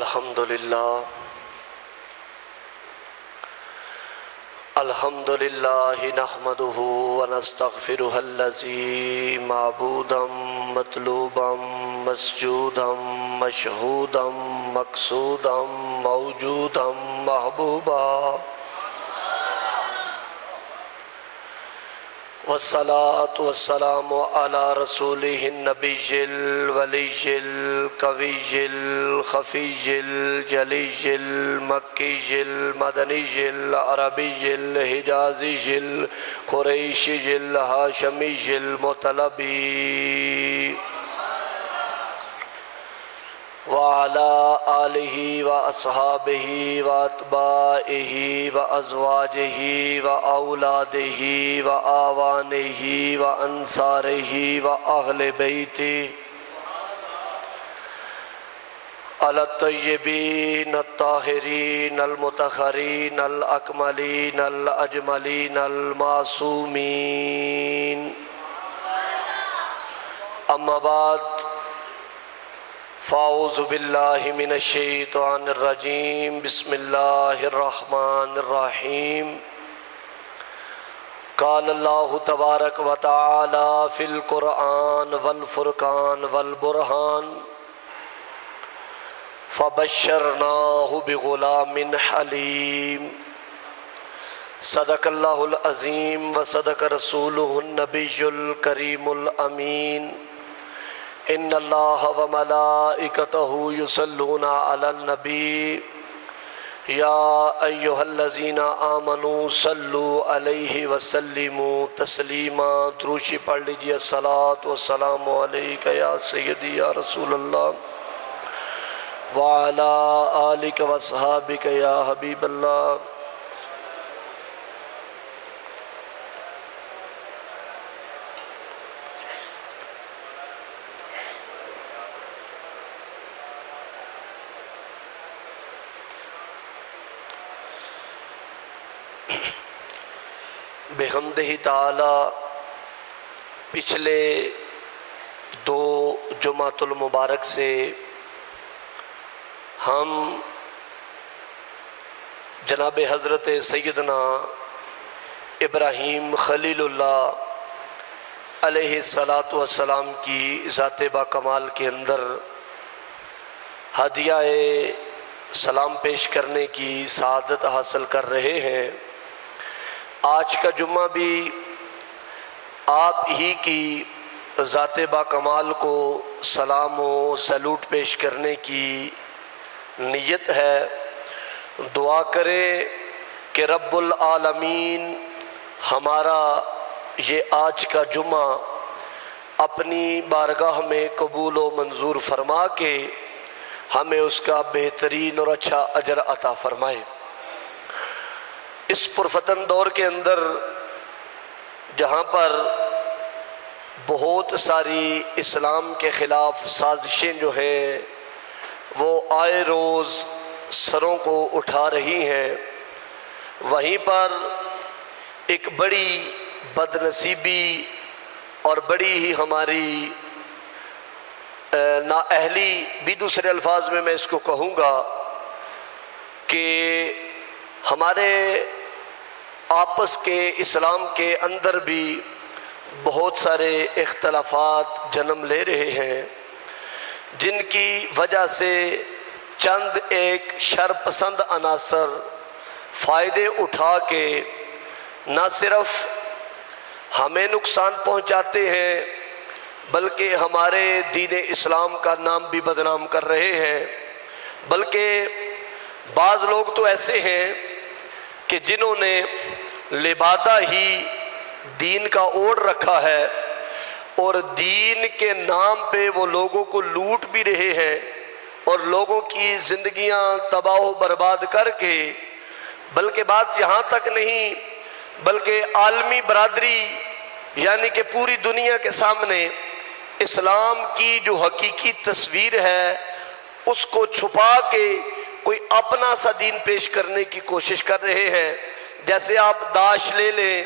الحمدللہ نحمده ونستغفره الذی معبودا مطلوبا مسجودا مشہودا مقصودا موجودا محبوبا والصلاة والسلام على رسوله النبي الولي القوي الخفي الجلي المكي المدني العربي الحجازي القريشي الهاشمي المطلبي وعلى آلہ وأصحابہ وأتباعہ وأزواجہ وأولادہ وآوانہ وأنصارہ وأہل بیتہ الطیبین الطاہرین المطہرین الأکملین الأجملین المعصومین اما بعد فاعوذ باللہ من الشیطان الرجیم بسم اللہ الرحمن الرحیم قال اللہ تبارک و تعالی فی القرآن والفرقان والبرہان فبشرناہ بغلام حلیم صدق اللہ العظیم وصدق رسولہ النبی الکریم الامین ان اللہ وملائکتہ یصلون علی النبی یا ایہا الذین آمنوا صلوا علیہ وسلموا تسلیما دروشی پڑھ لیجئے الصلاۃ والسلام علیک یا سیدی یا رسول اللہ وعلی آلک وصحابک یا حبیب اللہ بحمدہ تعالی پچھلے دو جمعۃ المبارک سے ہم جناب حضرت سیدنا ابراہیم خلیل اللہ علیہ السلام کی ذات با کمال کے اندر ہدیہ سلام پیش کرنے کی سعادت حاصل کر رہے ہیں۔ آج کا جمعہ بھی آپ ہی کی ذات با کمال کو سلام و سلوٹ پیش کرنے کی نیت ہے۔ دعا کریں کہ رب العالمین ہمارا یہ آج کا جمعہ اپنی بارگاہ میں قبول و منظور فرما کے ہمیں اس کا بہترین اور اچھا اجر عطا فرمائے۔ اس پرفتن دور کے اندر جہاں پر بہت ساری اسلام کے خلاف سازشیں جو ہیں وہ آئے روز سروں کو اٹھا رہی ہیں، وہیں پر ایک بڑی بدنصیبی اور بڑی ہی ہماری نااہلی بھی دوسرے الفاظ میں اس کو کہوں گا کہ ہمارے آپس کے اسلام کے اندر بھی بہت سارے اختلافات جنم لے رہے ہیں، جن کی وجہ سے چند ایک شر پسند عناصر فائدے اٹھا کے نہ صرف ہمیں نقصان پہنچاتے ہیں بلکہ ہمارے دین اسلام کا نام بھی بدنام کر رہے ہیں۔ بلکہ بعض لوگ تو ایسے ہیں کہ جنہوں نے لبادہ ہی دین کا اوڑھ رکھا ہے اور دین کے نام پہ وہ لوگوں کو لوٹ بھی رہے ہیں اور لوگوں کی زندگیاں تباہ و برباد کر کے، بلکہ بات یہاں تک نہیں بلکہ عالمی برادری یعنی کہ پوری دنیا کے سامنے اسلام کی جو حقیقی تصویر ہے اس کو چھپا کے کوئی اپنا سا دین پیش کرنے کی کوشش کر رہے ہیں۔ جیسے آپ داعش لے لیں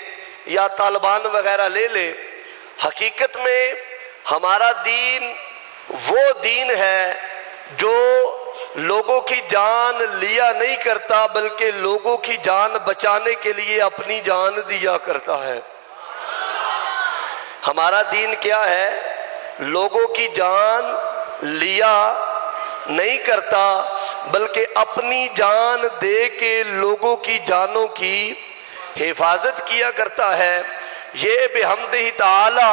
یا طالبان وغیرہ لے لیں، حقیقت میں ہمارا دین وہ دین ہے جو लोगों की जान लिया नहीं करता बल्कि लोगों की जान बचाने के लिए अपनी जान दिया करता है। हमारा दीन क्या है? लोगों की जान लिया नहीं करता बल्कि अपनी जान दे के लोगों की जानों की हिफाजत किया करता है। ये बिहम्दिही ताला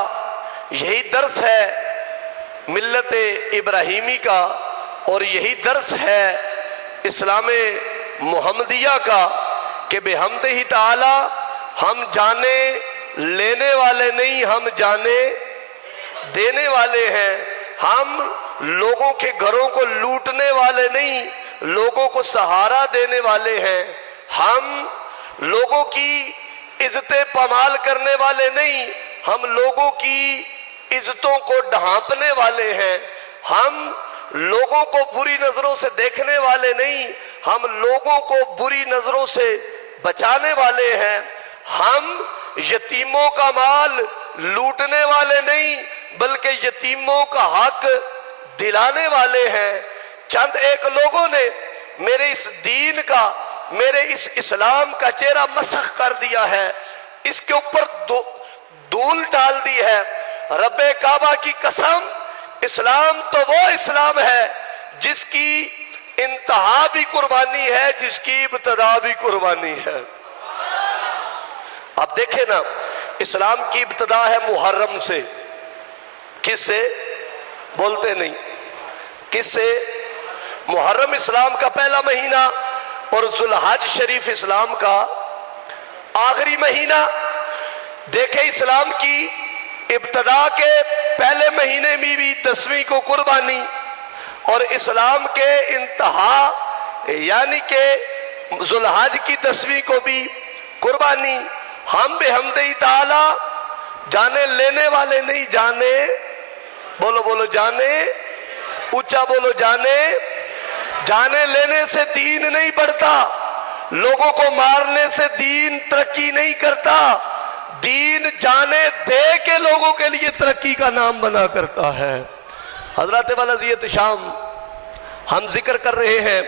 यही दर्स है मिल्लत इब्राहीमी का और यही दर्स है इस्लाम मुहम्मदिया का कि बिहम्दिही ताला हम जाने लेने वाले नहीं, हम जाने देने वाले हैं। हम लोगों के घरों को लूटने वाले नहीं, लोगों को सहारा देने वाले हैं। हम लोगों की इज्जतें पमाल करने वाले नहीं, हम लोगों की इज्जतों को ढांपने वाले हैं। हम लोगों को बुरी नजरों से देखने वाले नहीं, हम लोगों को बुरी नजरों से बचाने वाले हैं। हम यतीमों का माल लूटने वाले नहीं बल्कि यतीमों का हक दिलाने वाले हैं। चंद एक लोगों ने मेरे इस दीन का, मेरे इस इस्लाम का चेहरा मसख कर दिया है, इसके ऊपर धूल डाल दी है। रब्बे काबा की कसम, इस्लाम तो वो इस्लाम है जिसकी इंतहा भी कुर्बानी है, जिसकी इब्तदा भी कुर्बानी है। अब देखें ना, इस्लाम की इब्तदा है मुहर्रम से। किससे? बोलते नहीं। किससे? मुहर्रम इस्लाम का पहला महीना और जुल्हज शरीफ इस्लाम का आखिरी महीना। देखे इस्लाम की इब्तदा के पहले महीने में भी 10वीं को कुर्बानी और इस्लाम के इंतहा यानी के जुल्हज की 10वीं को भी कुर्बानी। हम बिहम्दिही ताला जाने लेने वाले नहीं, जाने, बोलो बोलो, जाने, ऊंचा बोलो, जाने लेने से दीन नहीं बढ़ता, लोगों को मारने से दीन तरक्की नहीं करता। दीन जाने दे के लोगों के लिए तरक्की का नाम बना करता है। हजरत वलज़ियत शाम हम जिक्र कर रहे हैं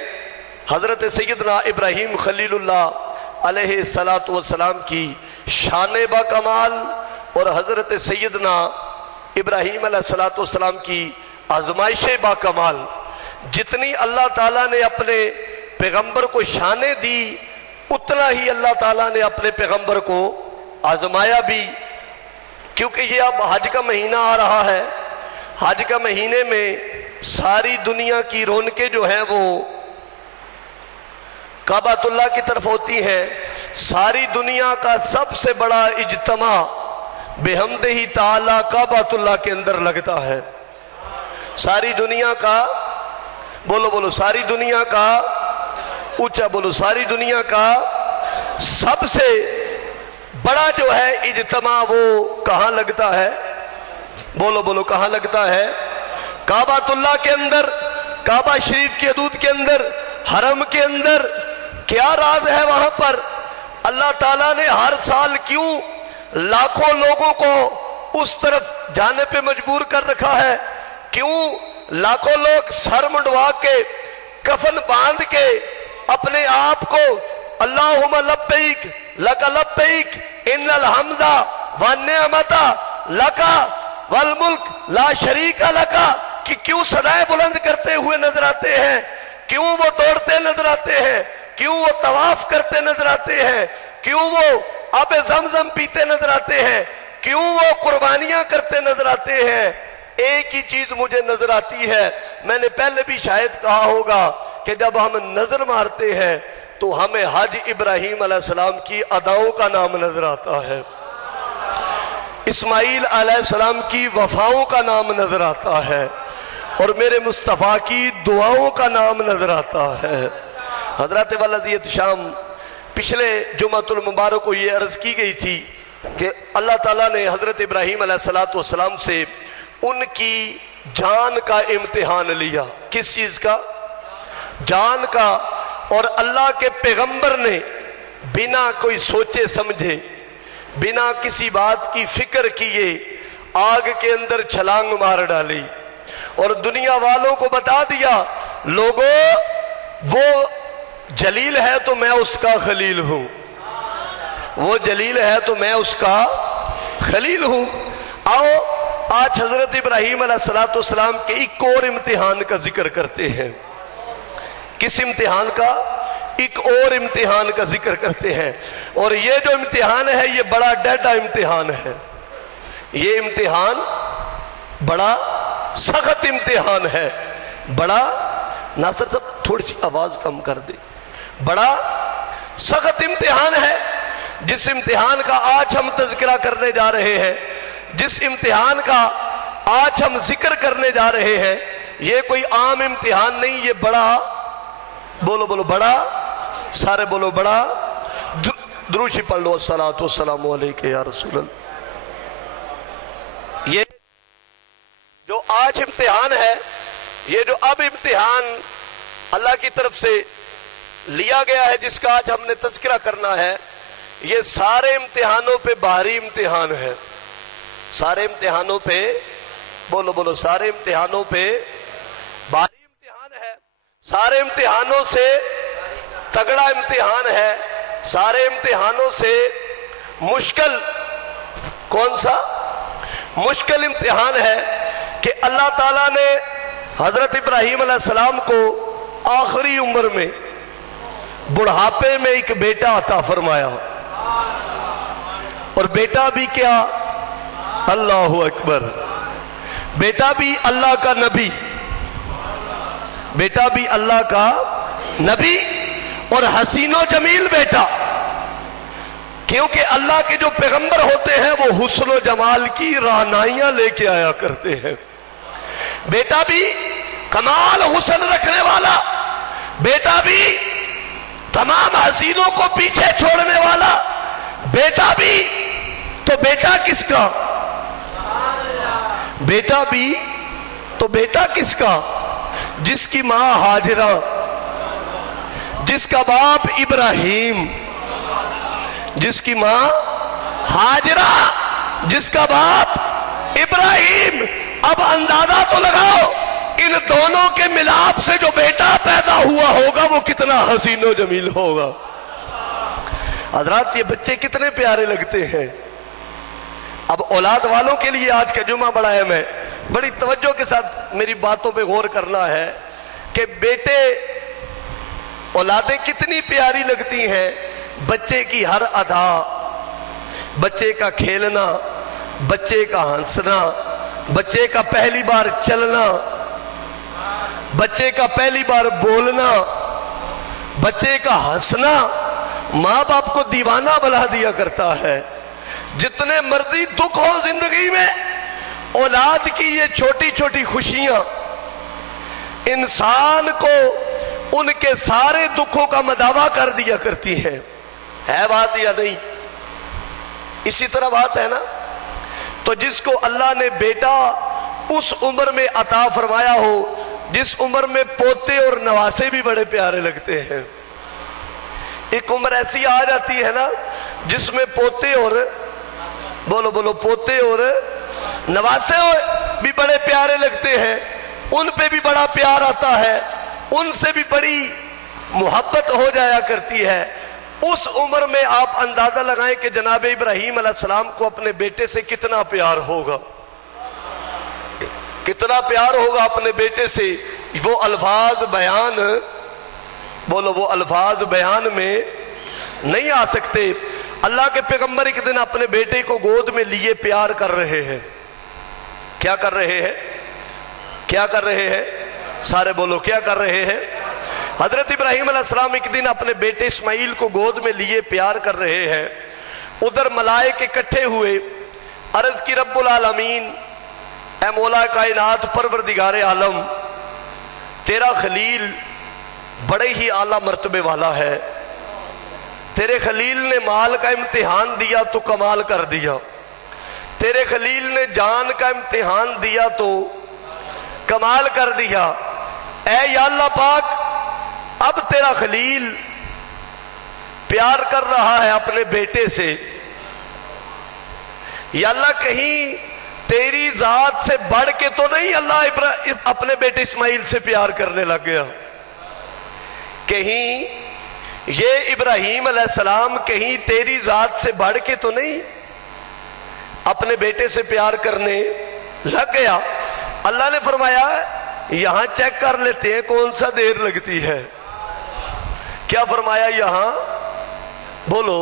हजरत सैयदना इब्राहीम खलीलुल्लाह अलैहि सलातु वस्सलाम की शान बा कमाल और हजरत सैयदना इब्राहीम अलैहि सलातु वस्सलाम की आजमाइश बा कमाल। जितनी अल्लाह ताला ने अपने पैगंबर को शाने दी उतना ही अल्लाह ताला ने अपने पैगंबर को आजमाया भी, क्योंकि ये अब हज का महीना आ रहा है। हज का महीने में सारी दुनिया की रौनकें जो हैं वो काबातुल्लाह की तरफ होती हैं। सारी दुनिया का सबसे बड़ा इज्तमा बिहम्दिही ताला काबातुल्लाह के अंदर लगता है। सारी दुनिया का, बोलो बोलो, सारी दुनिया का, ऊंचा बोलो, सारी दुनिया का सबसे बड़ा जो है इज्तमा वो कहाँ लगता है? बोलो बोलो, कहाँ लगता है? काबातुल्लाह के अंदर, काबा शरीफ की हदूद के अंदर, हरम के अंदर। क्या राज है वहां पर? अल्लाह ताला ने हर साल क्यों लाखों लोगों को उस तरफ जाने पे मजबूर कर रखा है? क्यों लाखों लोग सर मुंडवा के, कफन बांध के अपने आप को अल्लाहुम्मा लब्बैक लका लब्बैक इन्नल हम्दा वन निअमता लका वल मुल्क ला शरीका लका कि क्यों सदाएं बुलंद करते हुए नजर आते हैं? क्यों वो दौड़ते नजर आते हैं? क्यों वो तवाफ करते नजर आते हैं? क्यों वो आबे ज़मज़म पीते नजर आते हैं? क्यों वो कुर्बानियां करते नजर आते हैं? एक ही चीज मुझे नजर आती है, मैंने पहले भी शायद कहा होगा कि जब हम नजर मारते हैं तो हमें हज इब्राहीम अलैहिस्सलाम की अदाओं का नाम नजर आता है, इस्माइल अलैहिस्सलाम की वफाओं का नाम नजर आता है और मेरे मुस्तफ़ा की दुआओं का नाम नजर आता है। हजरत वलज़ियत शाम पिछले जुमातुल मुबारक को ये अर्ज की गई थी कि अल्लाह ताला ने हजरत इब्राहीम अलैहिस्सलातु वस्सलाम से उनकी जान का इम्तिहान लिया। किस चीज का? जान का। और अल्लाह के पैगंबर ने बिना कोई सोचे समझे, बिना किसी बात की फिक्र किए आग के अंदर छलांग मार डाली और दुनिया वालों को बता दिया, लोगों وہ جلیل ہے تو میں اس کا خلیل ہوں، وہ جلیل ہے تو میں اس کا خلیل ہوں۔ آؤ آج حضرت ابراہیم علیہ السلام کے ایک اور امتحان کا ذکر کرتے ہیں۔ کس امتحان کا؟ ایک اور امتحان کا ذکر کرتے ہیں، اور یہ جو امتحان ہے یہ بڑا ڈیڈا امتحان ہے، یہ امتحان بڑا سخت امتحان ہے، بڑا، ناصر صاحب تھوڑی سی آواز کم کر دے، بڑا سخت امتحان ہے، جس امتحان کا آج ہم تذکرہ کرنے جا رہے ہیں، جس امتحان کا آج ہم ذکر کرنے جا رہے ہیں، یہ کوئی عام امتحان نہیں، یہ بڑا، بولو بولو بڑا، سارے بولو بڑا، دروشی پڑھ لو، الصلاۃ والسلام علیک یا رسول اللہ۔ یہ جو آج امتحان ہے، یہ جو اب امتحان اللہ کی طرف سے لیا گیا ہے، جس کا آج ہم نے تذکرہ کرنا ہے، یہ سارے امتحانوں پہ بھاری امتحان ہے، سارے امتحانوں پہ، بولو بولو، سارے امتحانوں پہ بھاری امتحان ہے، سارے امتحانوں سے تگڑا امتحان ہے، سارے امتحانوں سے مشکل، کون سا مشکل امتحان ہے کہ اللہ تعالیٰ نے حضرت ابراہیم علیہ السلام کو آخری عمر میں، بڑھاپے میں ایک بیٹا عطا فرمایا، اور بیٹا بھی کیا؟ اللہ اکبر، بیٹا بھی اللہ کا نبی، بیٹا بھی اللہ کا نبی، اور حسین و جمیل بیٹا، کیونکہ اللہ کے جو پیغمبر ہوتے ہیں وہ حسن و جمال کی رہنائیاں لے کے آیا کرتے ہیں۔ بیٹا بھی کمال حسن رکھنے والا، بیٹا بھی تمام حسینوں کو پیچھے چھوڑنے والا، بیٹا بھی، تو بیٹا کس کا؟ بیٹا بھی تو بیٹا کس کا؟ جس کی ماں ہاجرہ، جس کا باپ ابراہیم، جس کی ماں ہاجرہ، جس کا باپ ابراہیم۔ اب اندازہ تو لگاؤ ان دونوں کے ملاپ سے جو بیٹا پیدا ہوا ہوگا وہ کتنا حسین و جمیل ہوگا۔ حضرات یہ بچے کتنے پیارے لگتے ہیں۔ اب اولاد والوں کے لیے آج کا جمعہ بڑا اہم ہے، بڑی توجہ کے ساتھ میری باتوں پہ غور کرنا ہے کہ بیٹے، اولادیں کتنی پیاری لگتی ہیں۔ بچے کی ہر ادا، بچے کا کھیلنا، بچے کا ہنسنا، بچے کا پہلی بار چلنا، بچے کا پہلی بار بولنا، بچے کا ہنسنا ماں باپ کو دیوانہ بنا دیا کرتا ہے۔ جتنے مرضی دکھ ہو زندگی میں، اولاد کی یہ چھوٹی چھوٹی خوشیاں انسان کو ان کے سارے دکھوں کا مداوا کر دیا کرتی ہیں۔ ہے بات یا نہیں؟ اسی طرح بات ہے نا؟ تو جس کو اللہ نے بیٹا اس عمر میں عطا فرمایا ہو، جس عمر میں پوتے اور نواسے بھی بڑے پیارے لگتے ہیں۔ ایک عمر ایسی آ جاتی ہے نا جس میں پوتے اور، بولو بولو، پوتے اور نواسے بھی بڑے پیارے لگتے ہیں، ان پہ بھی بڑا پیار آتا ہے، ان سے بھی بڑی محبت ہو جایا کرتی ہے۔ اس عمر میں آپ اندازہ لگائیں کہ جناب ابراہیم علیہ السلام کو اپنے بیٹے سے کتنا پیار ہوگا، کتنا پیار ہوگا اپنے بیٹے سے۔ وہ الفاظ بیان، بولو، وہ الفاظ بیان میں نہیں آ سکتے۔ اللہ کے پیغمبر ایک دن اپنے بیٹے کو گود میں لیے پیار کر رہے ہیں۔ کیا کر رہے ہیں؟ کیا کر رہے ہیں؟ سارے بولو، کیا کر رہے ہیں؟ حضرت ابراہیم علیہ السلام ایک دن اپنے بیٹے اسماعیل کو گود میں لیے پیار کر رہے ہیں۔ ادھر ملائکے اکٹھے ہوئے، عرض کی رب العالمین، اے مولا کائنات، پروردگار عالم، تیرا خلیل بڑے ہی اعلیٰ مرتبے والا ہے، تیرے خلیل نے مال کا امتحان دیا تو کمال کر دیا، تیرے خلیل نے جان کا امتحان دیا تو کمال کر دیا۔ اے یا اللہ پاک، اب تیرا خلیل پیار کر رہا ہے اپنے بیٹے سے، یا اللہ کہیں تیری ذات سے بڑھ کے تو نہیں اللہ اپنے بیٹے اسماعیل سے پیار کرنے لگ گیا؟ کہیں یہ ابراہیم علیہ السلام کہیں تیری ذات سے بڑھ کے تو نہیں اپنے بیٹے سے پیار کرنے لگ گیا؟ اللہ نے فرمایا یہاں چیک کر لیتے ہیں کون سا دیر لگتی ہے۔ کیا فرمایا؟ یہاں بولو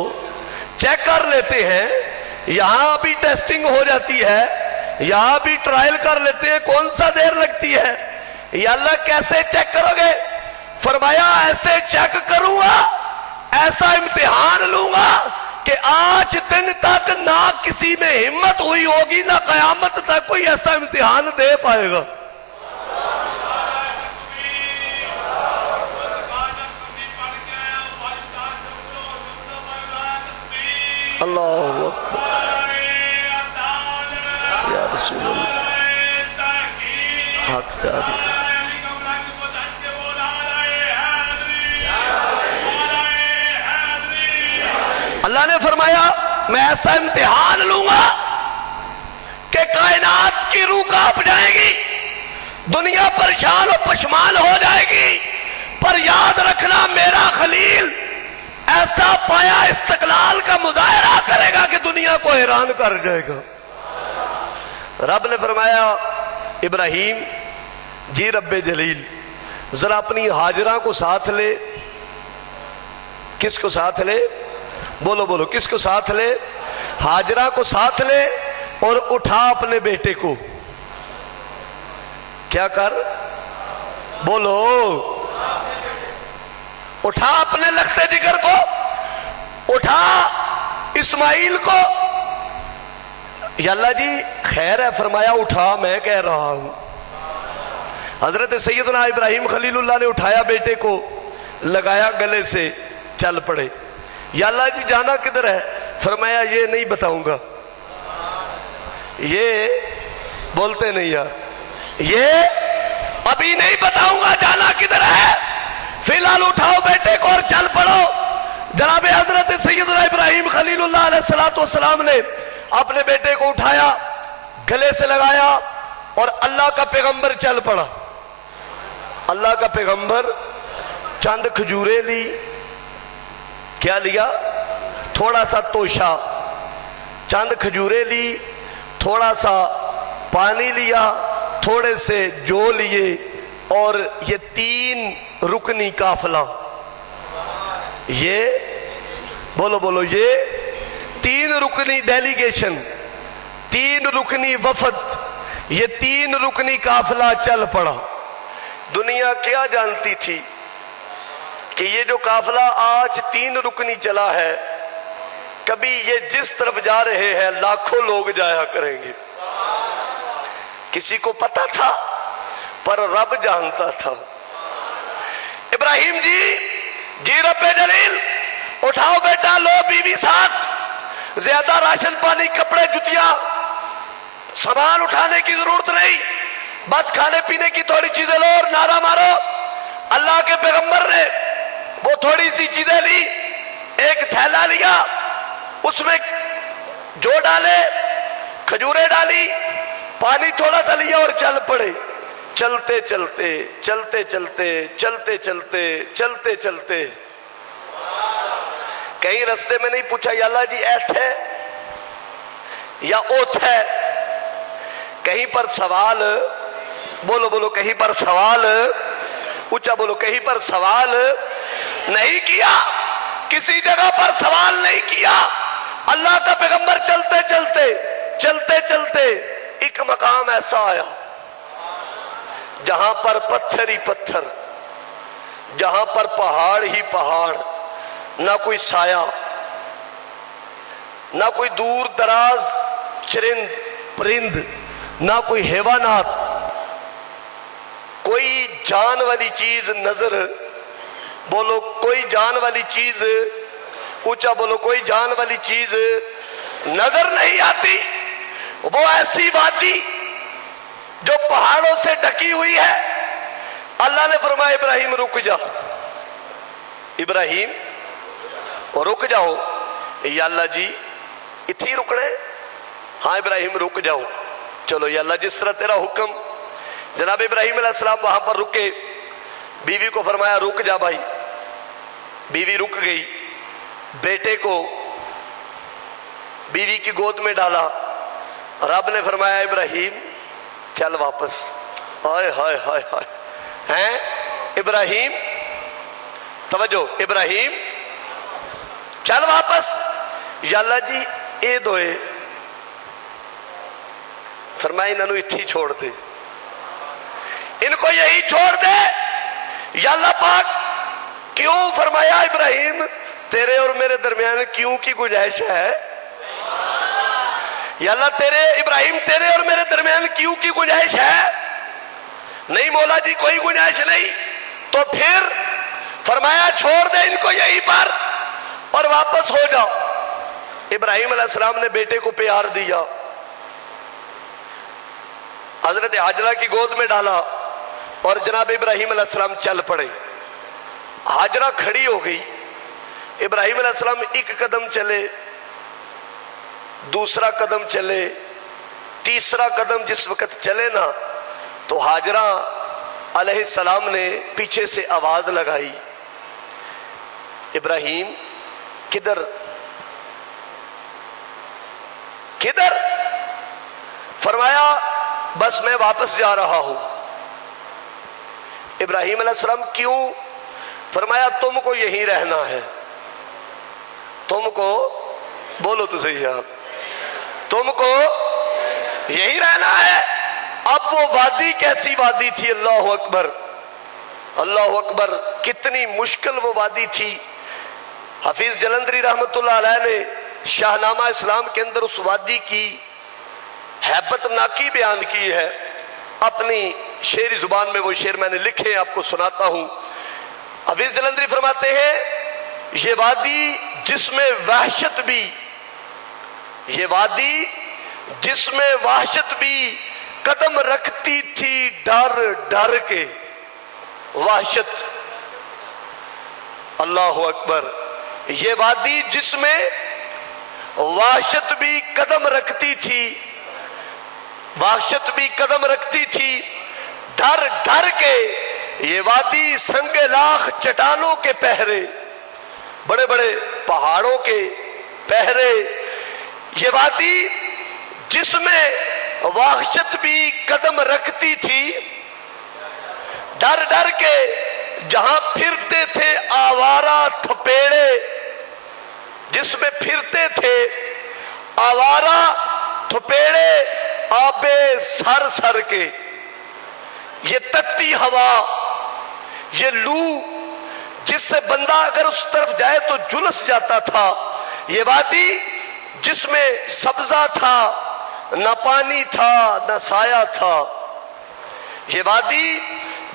چیک کر لیتے ہیں، یہاں بھی ٹیسٹنگ ہو جاتی ہے، یہاں بھی ٹرائل کر لیتے ہیں کون سا دیر لگتی ہے۔ یا اللہ کیسے چیک کرو گے؟ فرمایا ایسے چیک کروں گا، ایسا امتحان لوں گا کہ آج دن تک نہ کسی میں ہمت ہوئی ہوگی، نہ قیامت تک کوئی ایسا امتحان دے پائے گا۔ اللہ اکبر یا رسول اللہ، حق جاری۔ اللہ نے فرمایا میں ایسا امتحان لوں گا کہ کائنات کی روح کانپ جائے گی، دنیا پریشان و پشمان ہو جائے گی، پر یاد رکھنا میرا خلیل ایسا پایا استقلال کا مظاہرہ کرے گا کہ دنیا کو حیران کر جائے گا۔ رب نے فرمایا ابراہیم جی رب جلیل ذرا اپنی ہاجرہ کو ساتھ لے۔ کس کو ساتھ لے؟ بولو بولو کس کو ساتھ لے؟ ہاجرہ کو ساتھ لے اور اٹھا اپنے بیٹے کو۔ کیا کر؟ بولو اٹھا اپنے لخت جگر کو، اٹھا اسماعیل کو۔ یا اللہ جی خیر ہے، فرمایا اٹھا، میں کہہ رہا ہوں۔ حضرت سیدنا ابراہیم خلیل اللہ نے اٹھایا بیٹے کو، لگایا گلے سے، چل پڑے۔ یا اللہ جی جانا کدھر ہے؟ فرمایا یہ نہیں بتاؤں گا۔ یہ بولتے نہیں یار، یہ ابھی نہیں بتاؤں گا جانا کدھر ہے، فی الحال اٹھاؤ بیٹے کو اور چل پڑو۔ جناب حضرت سیدنا ابراہیم خلیل اللہ علیہ السلام نے اپنے بیٹے کو اٹھایا، گلے سے لگایا اور اللہ کا پیغمبر چل پڑا۔ اللہ کا پیغمبر چند کھجوریں لی، کیا لیا؟ تھوڑا سا توشا، چند کھجوریں لی، تھوڑا سا پانی لیا، تھوڑے سے جو لیے، اور یہ 3 رکنی قافلہ، یہ بولو بولو یہ 3 رکنی ڈیلیگیشن، 3 رکنی وفد، یہ 3 رکنی قافلہ چل پڑا۔ دنیا کیا جانتی تھی کہ یہ جو قافلہ آج 3 رکنی چلا ہے، کبھی یہ جس طرف جا رہے ہیں لاکھوں لوگ جایا کریں گے۔ کسی کو پتا تھا؟ پر رب جانتا تھا۔ ابراہیم جی رب جلیل اٹھاؤ بیٹا، لو بیوی ساتھ، زیادہ راشن پانی کپڑے جتیاں سامان اٹھانے کی ضرورت نہیں، بس کھانے پینے کی تھوڑی چیزیں لو اور نعرہ مارو۔ اللہ کے پیغمبر نے وہ تھوڑی سی چیزیں لی، ایک تھیلا لیا، اس میں جو ڈالے، کھجوریں ڈالی، پانی تھوڑا سا لیا اور چل پڑے۔ چلتے چلتے چلتے چلتے چلتے چلتے چلتے چلتے کہیں رستے میں نہیں پوچھا یا اللہ جی ایتھ ہے یا اوتھ ہے؟ کہیں پر سوال، بولو بولو کہیں پر سوال، اونچا بولو کہیں پر سوال نہیں کیا، کسی جگہ پر سوال نہیں کیا۔ اللہ کا پیغمبر چلتے چلتے چلتے چلتے ایک مقام ایسا آیا جہاں پر پتھر ہی پتھر، جہاں پر پہاڑ ہی پہاڑ، نہ کوئی سایہ، نہ کوئی دور دراز چرند پرند، نہ کوئی حیوانات، کوئی جان والی چیز نظر، بولو کوئی جان والی چیز، اونچا بولو کوئی جان والی چیز نظر نہیں آتی۔ وہ ایسی وادی جو پہاڑوں سے ڈھکی ہوئی ہے۔ اللہ نے فرمایا ابراہیم رک جا، ابراہیم رک جاؤ۔ یا اللہ جی اتھی رکنے؟ ہاں ابراہیم رک جاؤ۔ چلو یا اللہ جس طرح تیرا حکم۔ جناب ابراہیم علیہ السلام وہاں پر رکے، بیوی کو فرمایا رک جا بھائی، बीवी रुक गई, बेटे को बीवी की गोद में डाला। रब ने फरमाया इब्राहिम चल वापस। हाय हाय हाय हाय, हैं इब्राहिम, तवज्जो, इब्राहिम चल वापस। या अल्लाह जी ये दोए, फरमाया इन्होंने इत्थे ही छोड़ दे, इनको यही छोड़ दे। या अल्लाह पाक क्यों? फरमाया इब्राहिम तेरे और मेरे दरमियान क्यों की गुंजाइश है? या अल्लाह तेरे इब्राहिम तेरे और मेरे दरमियान क्यों की गुंजाइश है? नहीं मौला जी कोई गुंजाइश नहीं। तो फिर फरमाया छोड़ दे इनको यहीं पर और वापस हो जाओ। इब्राहिम अलैहिस्सलाम ने बेटे को प्यार दिया, हजरत हाजरा की गोद में डाला और जनाब इब्राहिम अलैहिस्सलाम चल पड़े। हाजरा खड़ी हो गई, इब्राहिम अलैहिस्सलाम एक कदम चले, दूसरा कदम चले, तीसरा कदम जिस वक्त चले ना तो हाजरा अलैहिस्सलाम ने पीछे से आवाज लगाई, इब्राहिम किधर किधर? फरमाया बस मैं वापस जा रहा हूं। इब्राहिम अलैहिस्सलाम क्यों? फरमाया तुमको यहीं रहना है, तुमको, बोलो तो सही आप, तुमको यही रहना है। अब वो वादी कैसी वादी थी, अल्लाह अकबर अल्लाह अकबर, कितनी मुश्किल वो वादी थी। हफीज जलंधरी रहमतुल्लाह अलैह ने शाहनामा इस्लाम के अंदर उस वादी की हैबत नाकी बयान की है। अपनी शेरी जुबान में वो शेर मैंने लिखे, आपको सुनाता हूं। हफीज जलंधरी फरमाते हैं ये वादी जिसमें वहशत भी, ये वादी जिसमें वहशत भी कदम रखती थी डर डर के, वहशत, अल्लाह अकबर। ये वादी जिसमें वहशत भी कदम रखती थी, वहशत भी कदम रखती थी डर डर के, ये वादी संगे लाख चट्टानों के पहरे, बड़े बड़े पहाड़ों के पहरे, ये वादी जिसमें वहशत भी कदम रखती थी डर डर के, जहां फिरते थे आवारा थपेड़े, जिसमें फिरते थे आवारा थपेड़े आबे सर सर के। ये तत्ती हवा, ये लू जिससे बंदा अगर उस तरफ जाए तो झुलस जाता था। ये वादी जिसमें सब्जा था, न पानी था न साया था। ये वादी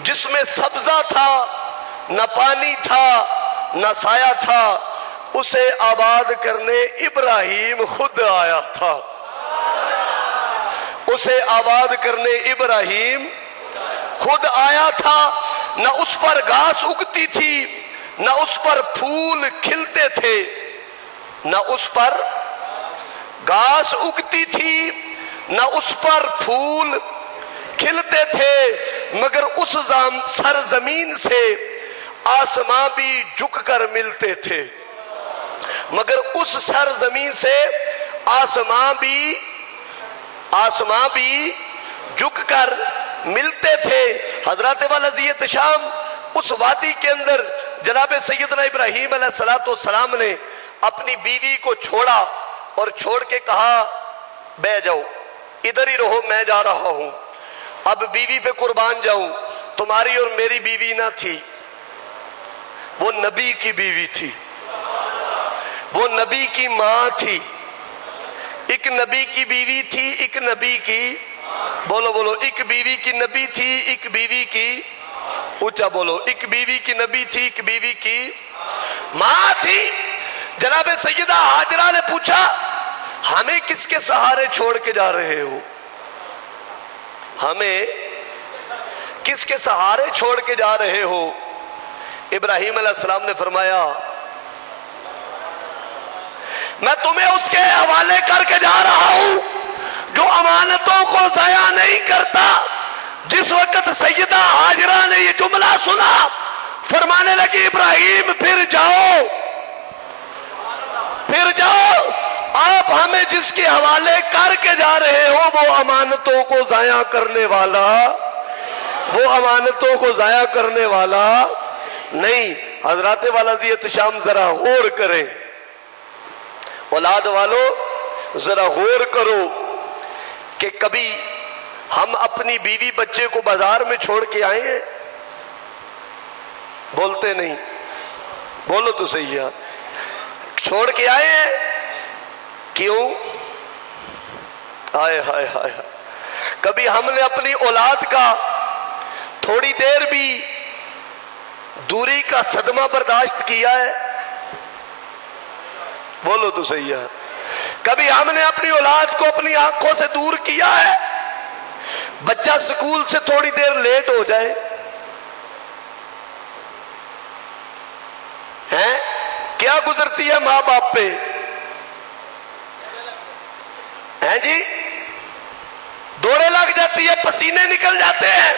जिसमें सब्जा था, न पानी था न साया था, उसे आबाद करने इब्राहिम खुद आया था। उसे आबाद करने इब्राहिम खुद आया था। न उस पर घास उगती थी, न उस पर फूल खिलते थे, न उस पर घास उगती थी, न उस पर फूल खिलते थे, मगर उस सरजमीन से आसमां भी झुककर मिलते थे, मगर उस सरजमीन से आसमां भी झुककर मिलते थे। हजरत वलज़ियत शाम उस वादी के अंदर जनाब सैयदना इब्राहिम अलैहिस्सलाम ने अपनी बीवी को छोड़ा और छोड़ के कहा बह जाओ, इधर ही रहो, मैं जा रहा हूं। अब बीवी पे कुर्बान जाऊं। तुम्हारी और मेरी बीवी ना थी, वो नबी की बीवी थी, वो नबी की मां थी। एक नबी की बीवी थी, एक नबी की, बोलो बोलो, एक बीवी की नबी थी, एक बीवी की, ऊंचा बोलो, एक बीवी की नबी थी, एक बीवी की मां थी। जनाब सैयदा हाजरा ने पूछा हमें किसके सहारे छोड़ के जा रहे हो? हमें किसके सहारे छोड़ के जा रहे हो? इब्राहिम अलैहिस्सलाम ने फरमाया मैं तुम्हें उसके हवाले करके जा रहा हूं जो अमानतों को जाया नहीं करता। जिस वक्त सैयदा हाजरा ने ये जुमला सुना, फरमाने लगी इब्राहिम फिर जाओ, फिर जाओ, आप हमें जिसके हवाले करके जा रहे हो वो अमानतों को जाया करने वाला, वो अमानतों को जाया करने वाला नहीं। हजरात वाला दियत शाम जरा गौर करें, औलाद वालों जरा गौर करो कि कभी हम अपनी बीवी बच्चे को बाजार में छोड़ के आए हैं? बोलते नहीं, बोलो तो सही यार, छोड़ के आए हैं? क्यों? हाय हाय हाय, कभी हमने अपनी औलाद का थोड़ी देर भी दूरी का सदमा बर्दाश्त किया है? बोलो तो सही है। कभी हमने अपनी औलाद को अपनी आंखों से दूर किया है? बच्चा स्कूल से थोड़ी देर लेट हो जाए हैं, क्या गुजरती है मां बाप पे, हैं जी? दौड़े लग जाती है, पसीने निकल जाते हैं,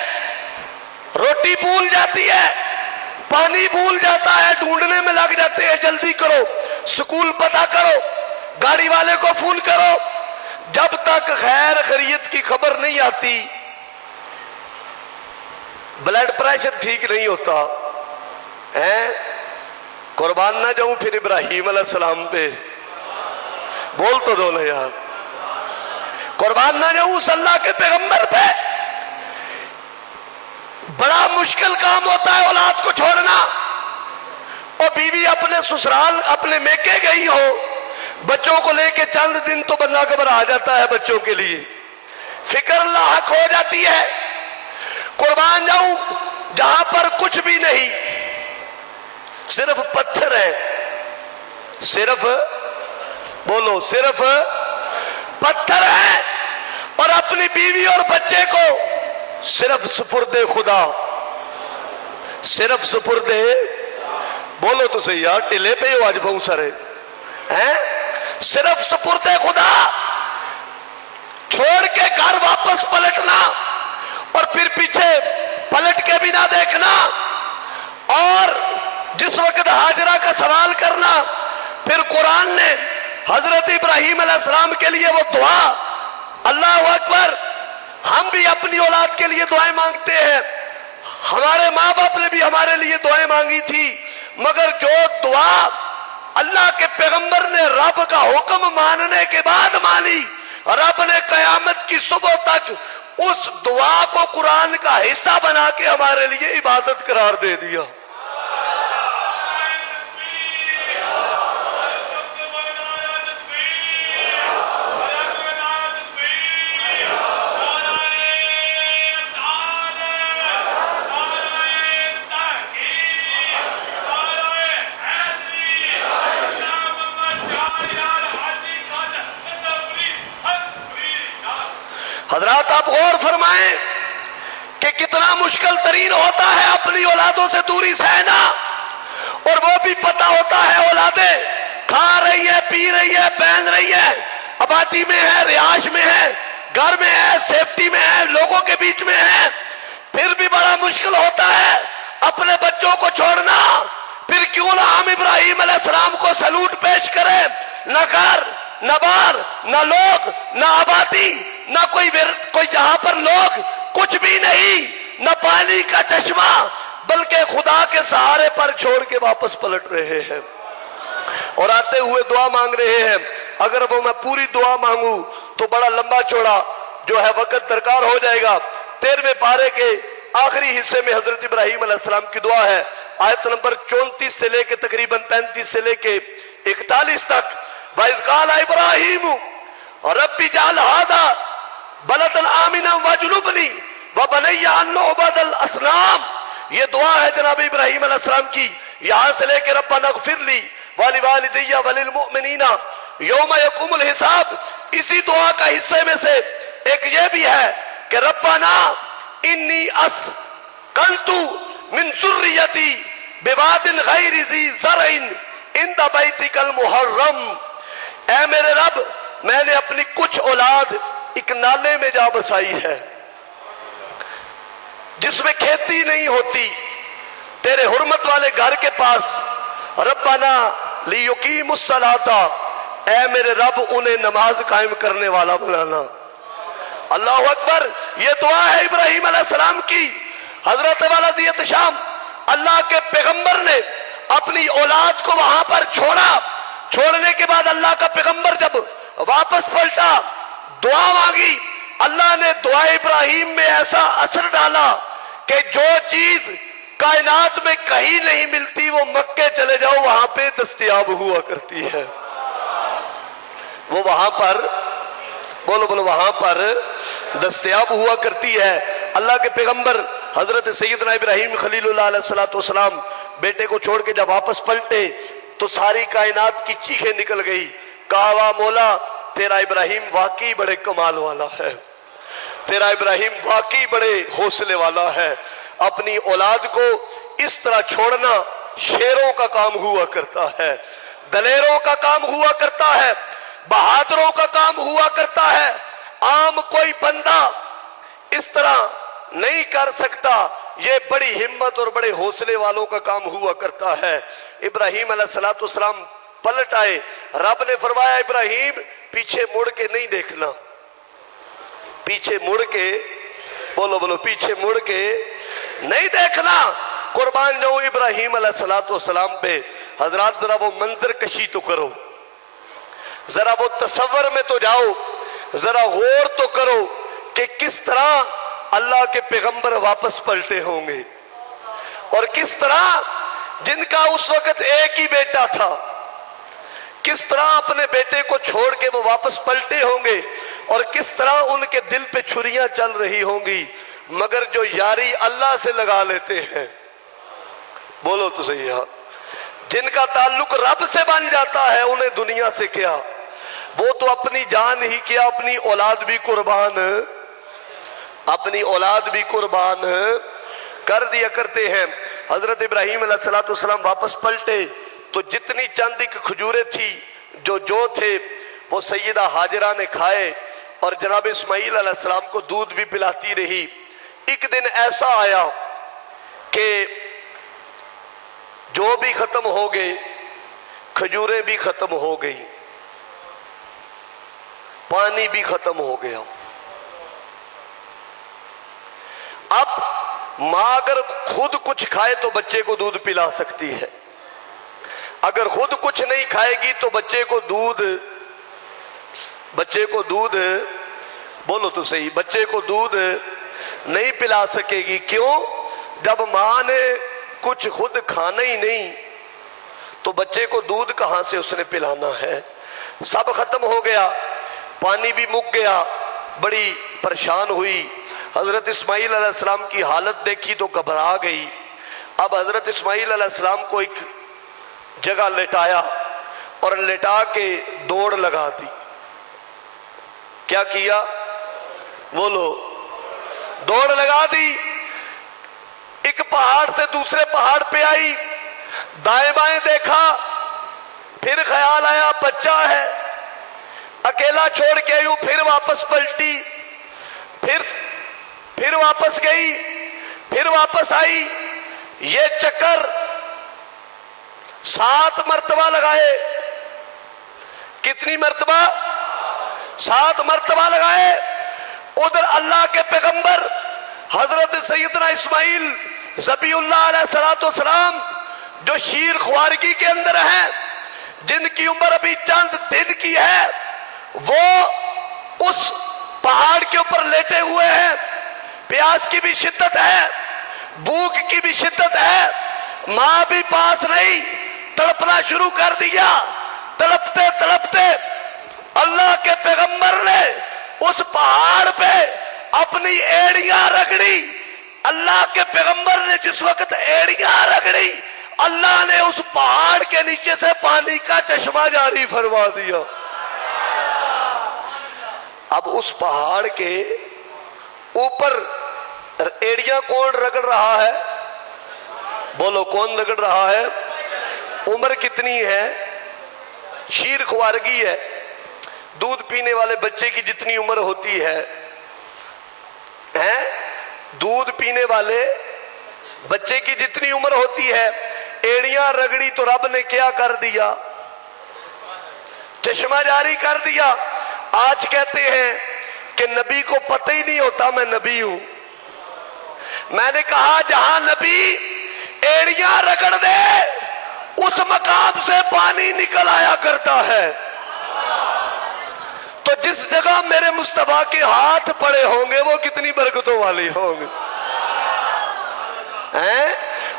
रोटी भूल जाती है, पानी भूल जाता है, ढूंढने में लग जाते हैं, जल्दी करो, स्कूल पता करो, गाड़ी वाले को फोन करो। जब तक खैर खैरियत की खबर नहीं आती, ब्लड प्रेशर ठीक नहीं होता है। कुर्बान ना जाऊं फिर इब्राहिम अलैहिस्सलाम पे, बोल तो दो ना यार, कुर्बान ना जाऊं उस अल्लाह के पैगंबर पे। बड़ा मुश्किल काम होता है औलाद को छोड़ना, और बीवी अपने ससुराल अपने मेके गई हो, बच्चों को लेके चंद दिन तो बंदा घबरा जाता है, बच्चों के लिए फिक्र लाहक हो जाती है। कुर्बान जाऊं जहां पर कुछ भी नहीं, सिर्फ पत्थर है, सिर्फ बोलो, सिर्फ पत्थर है, और अपनी बीवी और बच्चे को सिर्फ सुपुर्दे खुदा, सिर्फ सुपुर्दे, बोलो तो सही यार, टिले पे हो आज बहुत सारे हैं, सिर्फ सुपुर्दे खुदा छोड़ के घर वापस पलटना, और फिर पीछे पलट के भी ना देखना, और जिस वक्त हाजरा का सवाल करना, फिर कुरान ने हजरत इब्राहिम अलैहिस्सलाम के लिए वो दुआ, अल्लाह अकबर, हम भी अपनी औलाद के लिए दुआएं मांगते हैं, हमारे माँ बाप ने भी हमारे लिए दुआएं मांगी थी, मगर जो दुआ अल्लाह के पैगंबर ने रब का हुक्म मानने के बाद मानी, रब ने कयामत की सुबह तक उस दुआ को कुरान का हिस्सा बना के हमारे लिए इबादत करार दे दिया। हजरात आप गौर फरमाएं कि कितना मुश्किल तरीन होता है अपनी औलादों से दूरी सहना, और वो भी पता होता है औलादें खा रही है, पी रही है, पहन रही है, आबादी में है, रिहाइश में है, घर में है, सेफ्टी में है, लोगों के बीच में है, फिर भी बड़ा मुश्किल होता है अपने बच्चों को छोड़ना। फिर क्यों ना हम इब्राहिम अलैहिस्सलाम को सलूट पेश करें, न घर, न बार, न लोग, न आबादी, न कोई जहां पर लोग कुछ भी नहीं, न पानी का चश्मा, बल्कि खुदा के सहारे पर छोड़ के वापस पलट रहे हैं, और आते हुए दुआ मांग रहे हैं। अगर वो मैं पूरी दुआ मांगू तो बड़ा लंबा चौड़ा जो है वक्त दरकार हो जाएगा। 13वें पारे के आखिरी हिस्से में हजरत इब्राहिम अलैहिस्सलाम की दुआ है, आयत नंबर 34 से लेके तकरीबन 35 से लेके 41 तक। वइज़ क़ाल इब्राहिम रब्बी जअल हाज़ा बलदन आमिना वजनुबनी व बनय्या अन नअबुदल असनाम। ये दुआ है जनाब इब्राहिम अलैहिस्सलाम की, यहां से लेकर रब्बना ग़फ़िरली वली वालिदैया वलिल मुमिनीना यौम यक़ूमुल हिसाब। इसी दुआ का हिस्से में से एक ये भी है कि रब्बना इन्नी अस्कंतु मिन ज़ुर्रियती बिवादिन गैरि ज़ी ज़रइन इंद बैतिकल मुहर्रम। ऐ मेरे रब, मैंने अपनी कुछ औलाद एक नाले में जा बसाई है जिसमें खेती नहीं होती, तेरे हुर्मत वाले घर के पास, रब्बाना लियुकीमुस सलाता, ऐ मेरे रब उन्हें नमाज कायम करने वाला बनाना। अल्लाह अकबर। ये दुआ है इब्राहिम अलैहिस्सलाम की। हजरत वाला ज़ियत शाम, अल्लाह के पैगंबर ने अपनी औलाद को वहां पर छोड़ा। छोड़ने के बाद अल्लाह का पैगंबर जब वापस पलटा, दुआ मांगी, अल्लाह ने दुआ इब्राहिम में ऐसा असर डाला कि जो चीज कायनात में कहीं नहीं मिलती वो मक्के चले जाओ वहां पे दस्तयाब हुआ करती है। वो वहां पर, बोलो बोलो, वहां पर दस्तयाब हुआ करती है। अल्लाह के पैगंबर हजरत सैयदना इब्राहिम खलीलुल्लाह अलैहिस्सलाम बेटे को छोड़ के जब वापस पलटे तो सारी कायनात की चीखें निकल गई। कहा, वाह मौला, तेरा इब्राहिम वाकई बड़े कमाल वाला है, तेरा इब्राहिम वाकई बड़े हौसले वाला है। अपनी औलाद को इस तरह छोड़ना शेरों का काम हुआ करता है, दलेरों का काम हुआ करता है, बहादुरों का काम हुआ करता है। आम कोई बंदा इस तरह नहीं कर सकता। ये बड़ी हिम्मत और बड़े हौसले वालों का काम हुआ करता है। इब्राहिम अलैहिस्सलाम पलट आए। रब ने फरमाया, इब्राहिम पीछे मुड़ के नहीं देखना, पीछे मुड़ के, बोलो बोलो, पीछे मुड़ के नहीं देखना। कुर्बान जाऊं इब्राहिम अलैहिस्सलाम पे। हजरात जरा वो मंजर कशी तो करो, जरा वो तसव्वुर में तो जाओ, जरा गौर तो करो कि किस तरह अल्लाह के पैगंबर वापस पलटे होंगे और किस तरह जिनका उस वक्त एक ही बेटा था, किस तरह अपने बेटे को छोड़ के वो वापस पलटे होंगे और किस तरह उनके दिल पे छुरियां चल रही होंगी। मगर जो यारी अल्लाह से लगा लेते हैं, बोलो तो सही है, जिनका ताल्लुक रब से बन जाता है, उन्हें दुनिया से क्या, वो तो अपनी जान ही क्या, अपनी औलाद भी कुर्बान, अपनी औलाद भी कुर्बान कर दिया करते हैं। हजरत इब्राहिम अलैहिस्सलाम वापस पलटे तो जितनी चांदी की खजूरें थी, जो थे, वो सैयदा हाजरा ने खाए और जनाब इस्माइल अलैहिस्सलाम को दूध भी पिलाती रही। एक दिन ऐसा आया कि जो भी खत्म हो गए, खजूरें भी खत्म हो गई, पानी भी खत्म हो गया। अब मां अगर खुद कुछ खाए तो बच्चे को दूध पिला सकती है, अगर खुद कुछ नहीं खाएगी तो बच्चे को दूध, बोलो तो सही, बच्चे को दूध नहीं पिला सकेगी। क्यों? जब मां ने कुछ खुद खाना ही नहीं तो बच्चे को दूध कहां से उसने पिलाना है। सब खत्म हो गया, पानी भी मुक गया, बड़ी परेशान हुई। हजरत इस्माइल अलैहिस्सलाम की हालत देखी तो घबरा गई। अब हजरत इस्माइल अलैहिस्सलाम को एक जगह लेटाया और लेटा के दौड़ लगा दी। क्या किया? बोलो, दौड़ लगा दी। एक पहाड़ से दूसरे पहाड़ पे आई, दाएं बाएं देखा, फिर ख्याल आया बच्चा है, अकेला छोड़ के आयु, फिर वापस पलटी, फिर वापस गई, फिर वापस आई। ये चक्कर 7 मर्तबा लगाए। कितनी मर्तबा? 7 मर्तबा लगाए। उधर अल्लाह के पैगंबर हजरत सैयदना इस्माइल ज़बीहुल्लाह अलैहिस्सलाम जो शीर ख्वारगी के अंदर हैं, जिनकी उम्र अभी चंद दिन की है, वो उस पहाड़ के ऊपर लेटे हुए हैं। प्यास की भी शिद्दत है, भूख की भी शिद्दत है। मां भी पास नहीं, तड़पना शुरू कर दिया। तड़पते तड़पते अल्लाह के पैगंबर ने उस पहाड़ पे अपनी एड़ियां रगड़ी। अल्लाह के पैगंबर ने जिस वक्त एड़ियां रगड़ी, अल्लाह ने उस पहाड़ के नीचे से पानी का चश्मा जारी फरमा दिया। अब उस पहाड़ के ऊपर एड़ियां कौन रगड़ रहा है? बोलो, कौन रगड़ रहा है? उम्र कितनी है? शीर ख्वारगी है। दूध पीने वाले बच्चे की जितनी उम्र होती है, दूध पीने वाले بچے کی جتنی عمر ہوتی ہے ایڑیاں رگڑی تو رب نے کیا کر دیا؟ چشمہ جاری کر دیا۔ آج کہتے ہیں کہ نبی کو پتہ ہی نہیں ہوتا میں نبی ہوں۔ میں نے کہا جہاں نبی ایڑیاں رگڑ دے اس مقام سے پانی نکل آیا کرتا ہے، تو جس جگہ میرے مصطفیٰ کے ہاتھ پڑے ہوں گے وہ کتنی برکتوں والی ہوں گے۔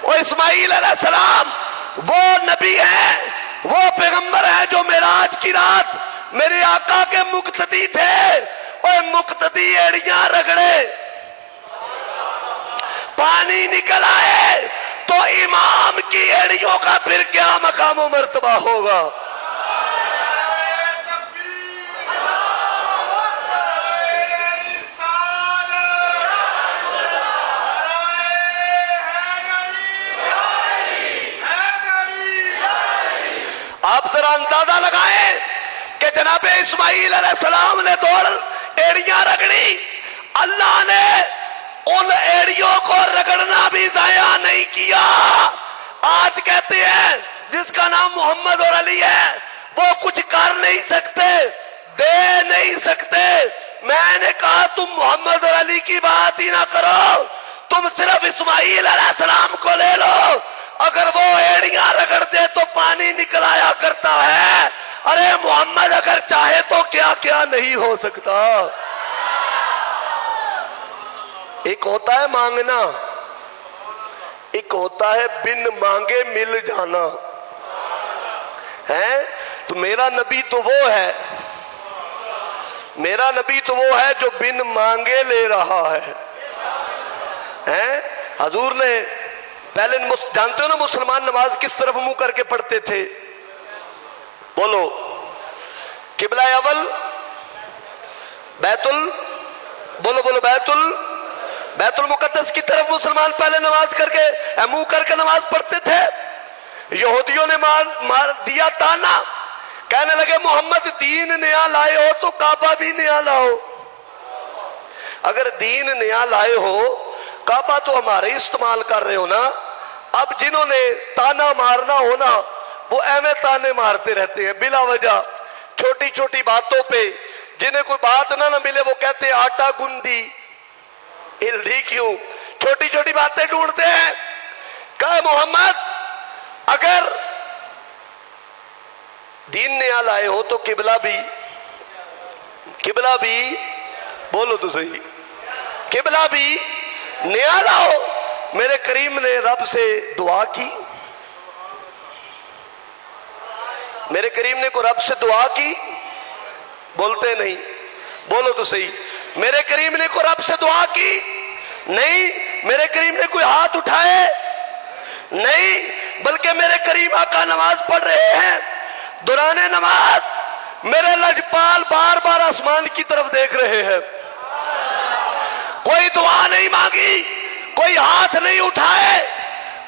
وہ اسماعیل علیہ السلام وہ نبی ہے، وہ پیغمبر ہے جو معراج کی رات میرے آقا کے مقتدی تھے۔ اور مقتدی ایڑیاں رگڑے پانی نکل آئے تو امام کی ایڑیوں کا پھر کیا مقام و مرتبہ ہوگا؟ آپ ذرا اندازہ لگائیں کہ جناب اسماعیل علیہ السلام نے دوڑ ایڑیاں رگڑی، اللہ نے ان ایڑیوں کو رگڑنا بھی ضائع نہیں کیا۔ آج کہتے ہیں جس کا نام محمد اور علی ہے وہ کچھ کر نہیں سکتے، دے نہیں سکتے۔ میں نے کہا تم محمد اور علی کی بات ہی نہ کرو، تم صرف اسماعیل علیہ السلام کو لے لو، اگر وہ ایڑیاں رگڑ دے تو پانی نکل آیا کرتا ہے۔ ارے محمد اگر چاہے تو کیا کیا نہیں ہو سکتا۔ ایک ہوتا ہے مانگنا، ایک ہوتا ہے بن مانگے مل جانا ہے۔ تو میرا نبی تو وہ ہے، میرا نبی تو وہ ہے جو بن مانگے لے رہا ہے۔ حضور نے پہلے جانتے ہو نا مسلمان نماز کس طرف منہ کر کے پڑھتے تھے؟ بولو، قبلہ اول بولو بیت المقدس کی طرف مسلمان پہلے نماز کر کے منہ کر کے نماز پڑھتے تھے۔ یہودیوں نے مار دیا تانا، کہنے لگے محمد دین نیا لائے ہو تو کعبہ بھی نیا لاؤ۔ اگر دین نیا لائے ہو کعبہ تو ہمارے استعمال کر رہے ہو نا۔ اب جنہوں نے تانا مارنا ہونا وہ ایویں تانے مارتے رہتے ہیں بلا وجہ، چھوٹی چھوٹی باتوں پہ۔ جنہیں کوئی بات نہ ملے وہ کہتے ہیں آٹا گندی ہلدی کیوں، چھوٹی چھوٹی باتیں ڈھونڈتے ہیں۔ کہا محمد اگر دین نیا لائے ہو تو قبلہ بھی بولو تو صحیح، قبلہ بھی نیا لاؤ۔ میرے کریم نے رب سے دعا کی، میرے کریم نے کوئی رب سے دعا کی؟ بولتے نہیں، بولو تو صحیح۔ میرے کریم نے کوئی رب سے دعا کی؟ نہیں۔ میرے کریم نے کوئی ہاتھ اٹھائے؟ نہیں، بلکہ میرے کریم آقا نماز پڑھ رہے ہیں، دوران نماز میرے لجپال بار بار آسمان کی طرف دیکھ رہے ہیں۔ کوئی دعا نہیں مانگی، کوئی ہاتھ نہیں اٹھائے،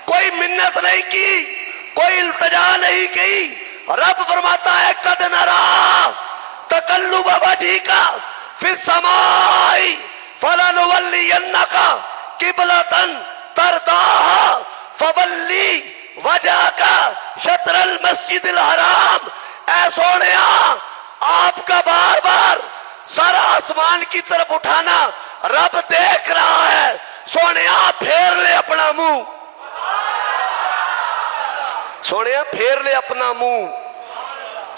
کوئی منت نہیں کی، کوئی التجا نہیں کی۔ رب فرماتا ہے قد نرا تقلب وجہک فی السماء فلنولینک قبلۃ ترضاھا فولی وجہک شطر المسجد الحرام۔ اے سونیا آپ کا بار بار سر آسمان کی طرف اٹھانا رب دیکھ رہا ہے۔ سونیا پھیر لے اپنا منہ، سونیا پھیر لے اپنا منہ۔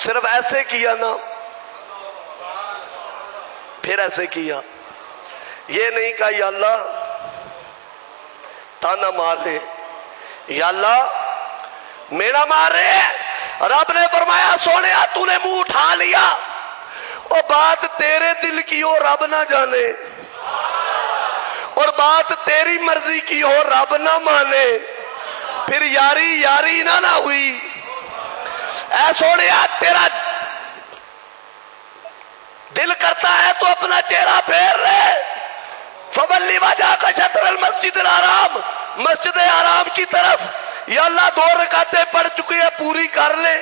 صرف ایسے کیا نا، پھر ایسے کیا، یہ نہیں کہا یا اللہ تانا مار رہے، یا اللہ میرا مار رہے۔ رب نے فرمایا سونیا تو نے منہ اٹھا لیا، اور بات تیرے دل کی ہو رب نہ جانے، اور بات تیری مرضی کی ہو رب نہ مانے، پھر یاری نہ ہوئی۔ اے سونیا تیرا دل کرتا ہے تو اپنا چہرہ پھیر لے، فولی وجہک شطر المسجد الحرام، مسجد حرام کی طرف۔ یا اللہ 2 رکعتیں پڑھ چکے ہیں پوری کر لے۔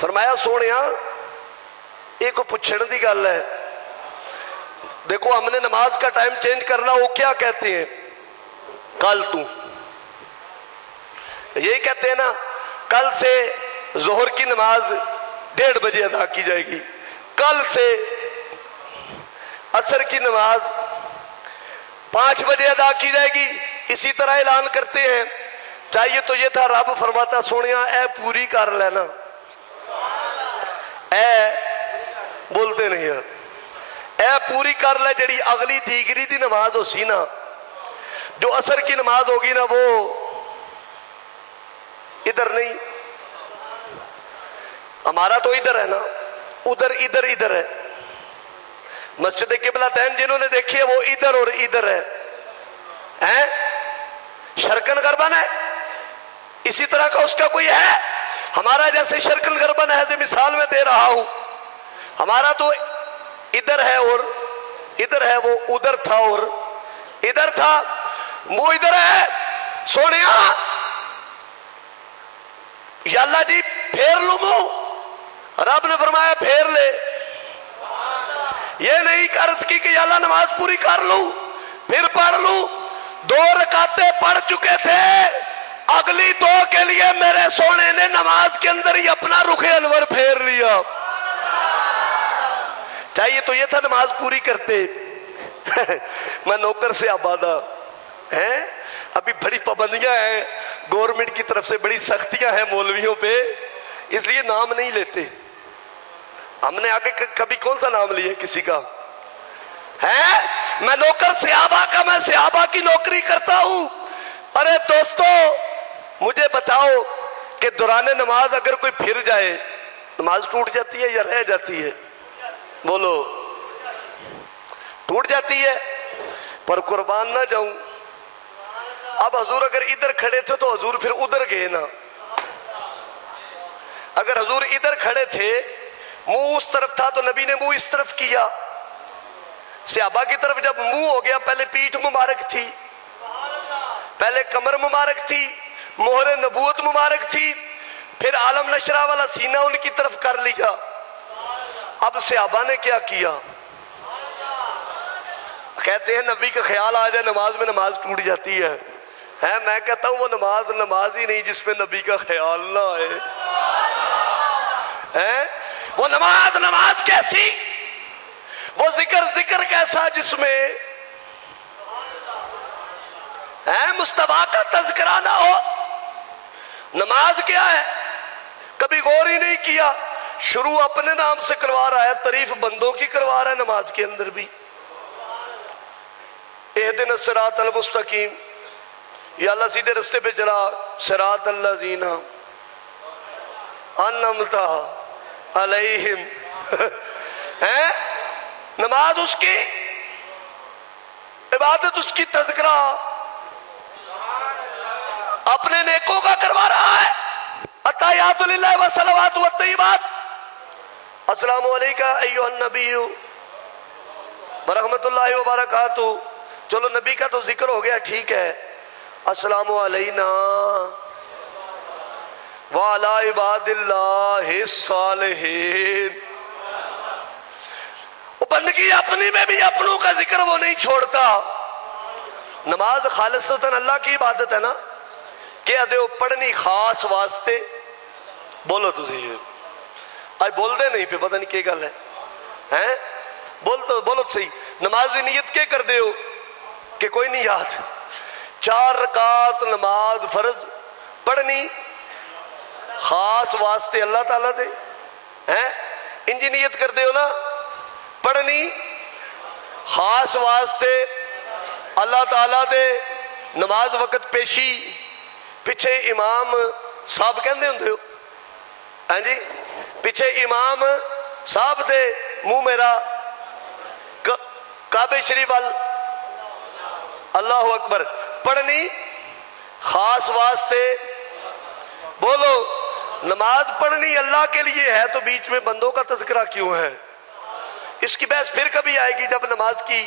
فرمایا سونیا ایک پوچھنے دی گل ہے، دیکھو ہم نے نماز کا ٹائم چینج کرنا، وہ کیا کہتے ہیں कल तू, यही कहते हैं ना, कल से जोहर की नमाज 1:30 बजे अदा की जाएगी, कल से असर की नमाज 5 बजे अदा की जाएगी। इसी तरह ऐलान करते हैं। चाहिए तो ये था, रब फरमाता सोनिया ए पूरी कर लेना, ए बोलते नहीं है, ए पूरी कर ले। जड़ी अगली दीगरी दी नमाज हो सी ना, जो असर की नमाज होगी ना, वो इधर नहीं, हमारा तो इधर है ना, उधर इधर इधर है। मस्जिद किबलातैन जिन्होंने देखी है वो इधर और इधर है, शरकन गरबन है। इसी तरह का उसका कोई है? हमारा जैसे शरकन गरबन है, जो मिसाल में दे रहा हूं, हमारा तो इधर है और इधर है, वो उधर था और इधर था, वो इधर है। सोनिया या अल्लाह जी फेर लू मुंह, रब ने फरमाया फेर ले। ये नहीं अर्ज की कि अल्लाह नमाज पूरी कर लू फिर पढ़ लू। 2 रकातें पढ़ चुके थे, अगली 2 के लिए मेरे सोने ने नमाज के अंदर ही अपना रुखे अनवर फेर लिया। चाहिए तो ये था नमाज पूरी करते। मैं नौकर से आबादा है, अभी बड़ी पाबंदियां हैं गवर्नमेंट की तरफ से, बड़ी सख्तियां हैं मौलवियों पे, इसलिए नाम नहीं लेते। हमने आगे कभी कौन सा नाम लिया किसी का है? मैं नौकर सहाबा का, मैं सहाबा की नौकरी करता हूं। अरे दोस्तों मुझे बताओ कि दौरान नमाज अगर कोई फिर जाए, नमाज टूट जाती है या रह जाती है? बोलो, टूट जाती है। पर कुर्बान ना जाऊं, अब हजूर अगर इधर खड़े थे तो हजूर फिर उधर गए ना। अगर हजूर इधर खड़े थे, मुंह उस तरफ था, तो नबी ने मुंह इस तरफ किया। सहाबा की तरफ जब मुंह हो गया, पहले पीठ मुबारक थी, पहले कमर मुबारक थी, मोहरे नबूवत मुबारक थी, फिर आलम नशरा वाला सीना उनकी तरफ कर लिया। अब सहाबा ने क्या किया? कहते हैं नबी का ख्याल आ जाए नमाज में, नमाज टूट जाती है। मैं कहता हूं वो नमाज ही नहीं जिसमें नबी का ख्याल ना आए। वो नमाज कैसी, वो जिक्र कैसा जिसमें मुस्तफा का तज़किरा ना हो। नमाज क्या है, कभी गौर ही नहीं किया। शुरू अपने नाम से करवा रहा है, तारीफ बंदों की करवा रहा है नमाज के अंदर भी। इहदिना सिरातल मुस्तकीम, या अल्लाह सीधे रास्ते पे चला, सिरातल लज़ीना अन्अमता अलैहिम। नमाज उसकी इबादत, उसकी तज़किरा अपने नेकों का करवा रहा है। अत्तहियातु लिल्लाहि व सलावातु व तय्यिबात, अस्सलामु अलैका अय्युहन नबिय्यु व रहमतुल्लाहि व बरकातुहू। चलो नबी का तो जिक्र हो गया, ठीक है। अस्सलामु अलैना व अला इबादिल्लाहि सालिहीन। बंदगी अपनी में भी अपनों का जिक्र वो नहीं छोड़ता। नमाज खालिसतन अल्लाह की इबादत है ना, क्या दे पढ़नी खास वास्ते। बोलो तुझे आज बोल दे नहीं पे, पता नहीं क्या गल है बोलो सही। नमाज की नीयत क्या कर दे हो कि कोई नहीं याद। 4 रकात नमाज फर्ज पढ़नी खास वास्ते अल्लाह ताला दे, इंजी नीयत कर दे हो ना, पढ़नी खास वास्ते अल्लाह ताला दे। नमाज वक्त पेशी पिछे इमाम साहब कहते होंगे हो, हाँ जी, पिछे इमाम साहब दे मुंह मेरा काबे शरीफ वाल, अल्लाह अकबर। पढ़नी खास वास्ते। बोलो, नमाज पढ़नी अल्लाह के लिए है तो बीच में बंदों का तज़किरा क्यों है? इसकी बहस फिर कभी आएगी जब नमाज की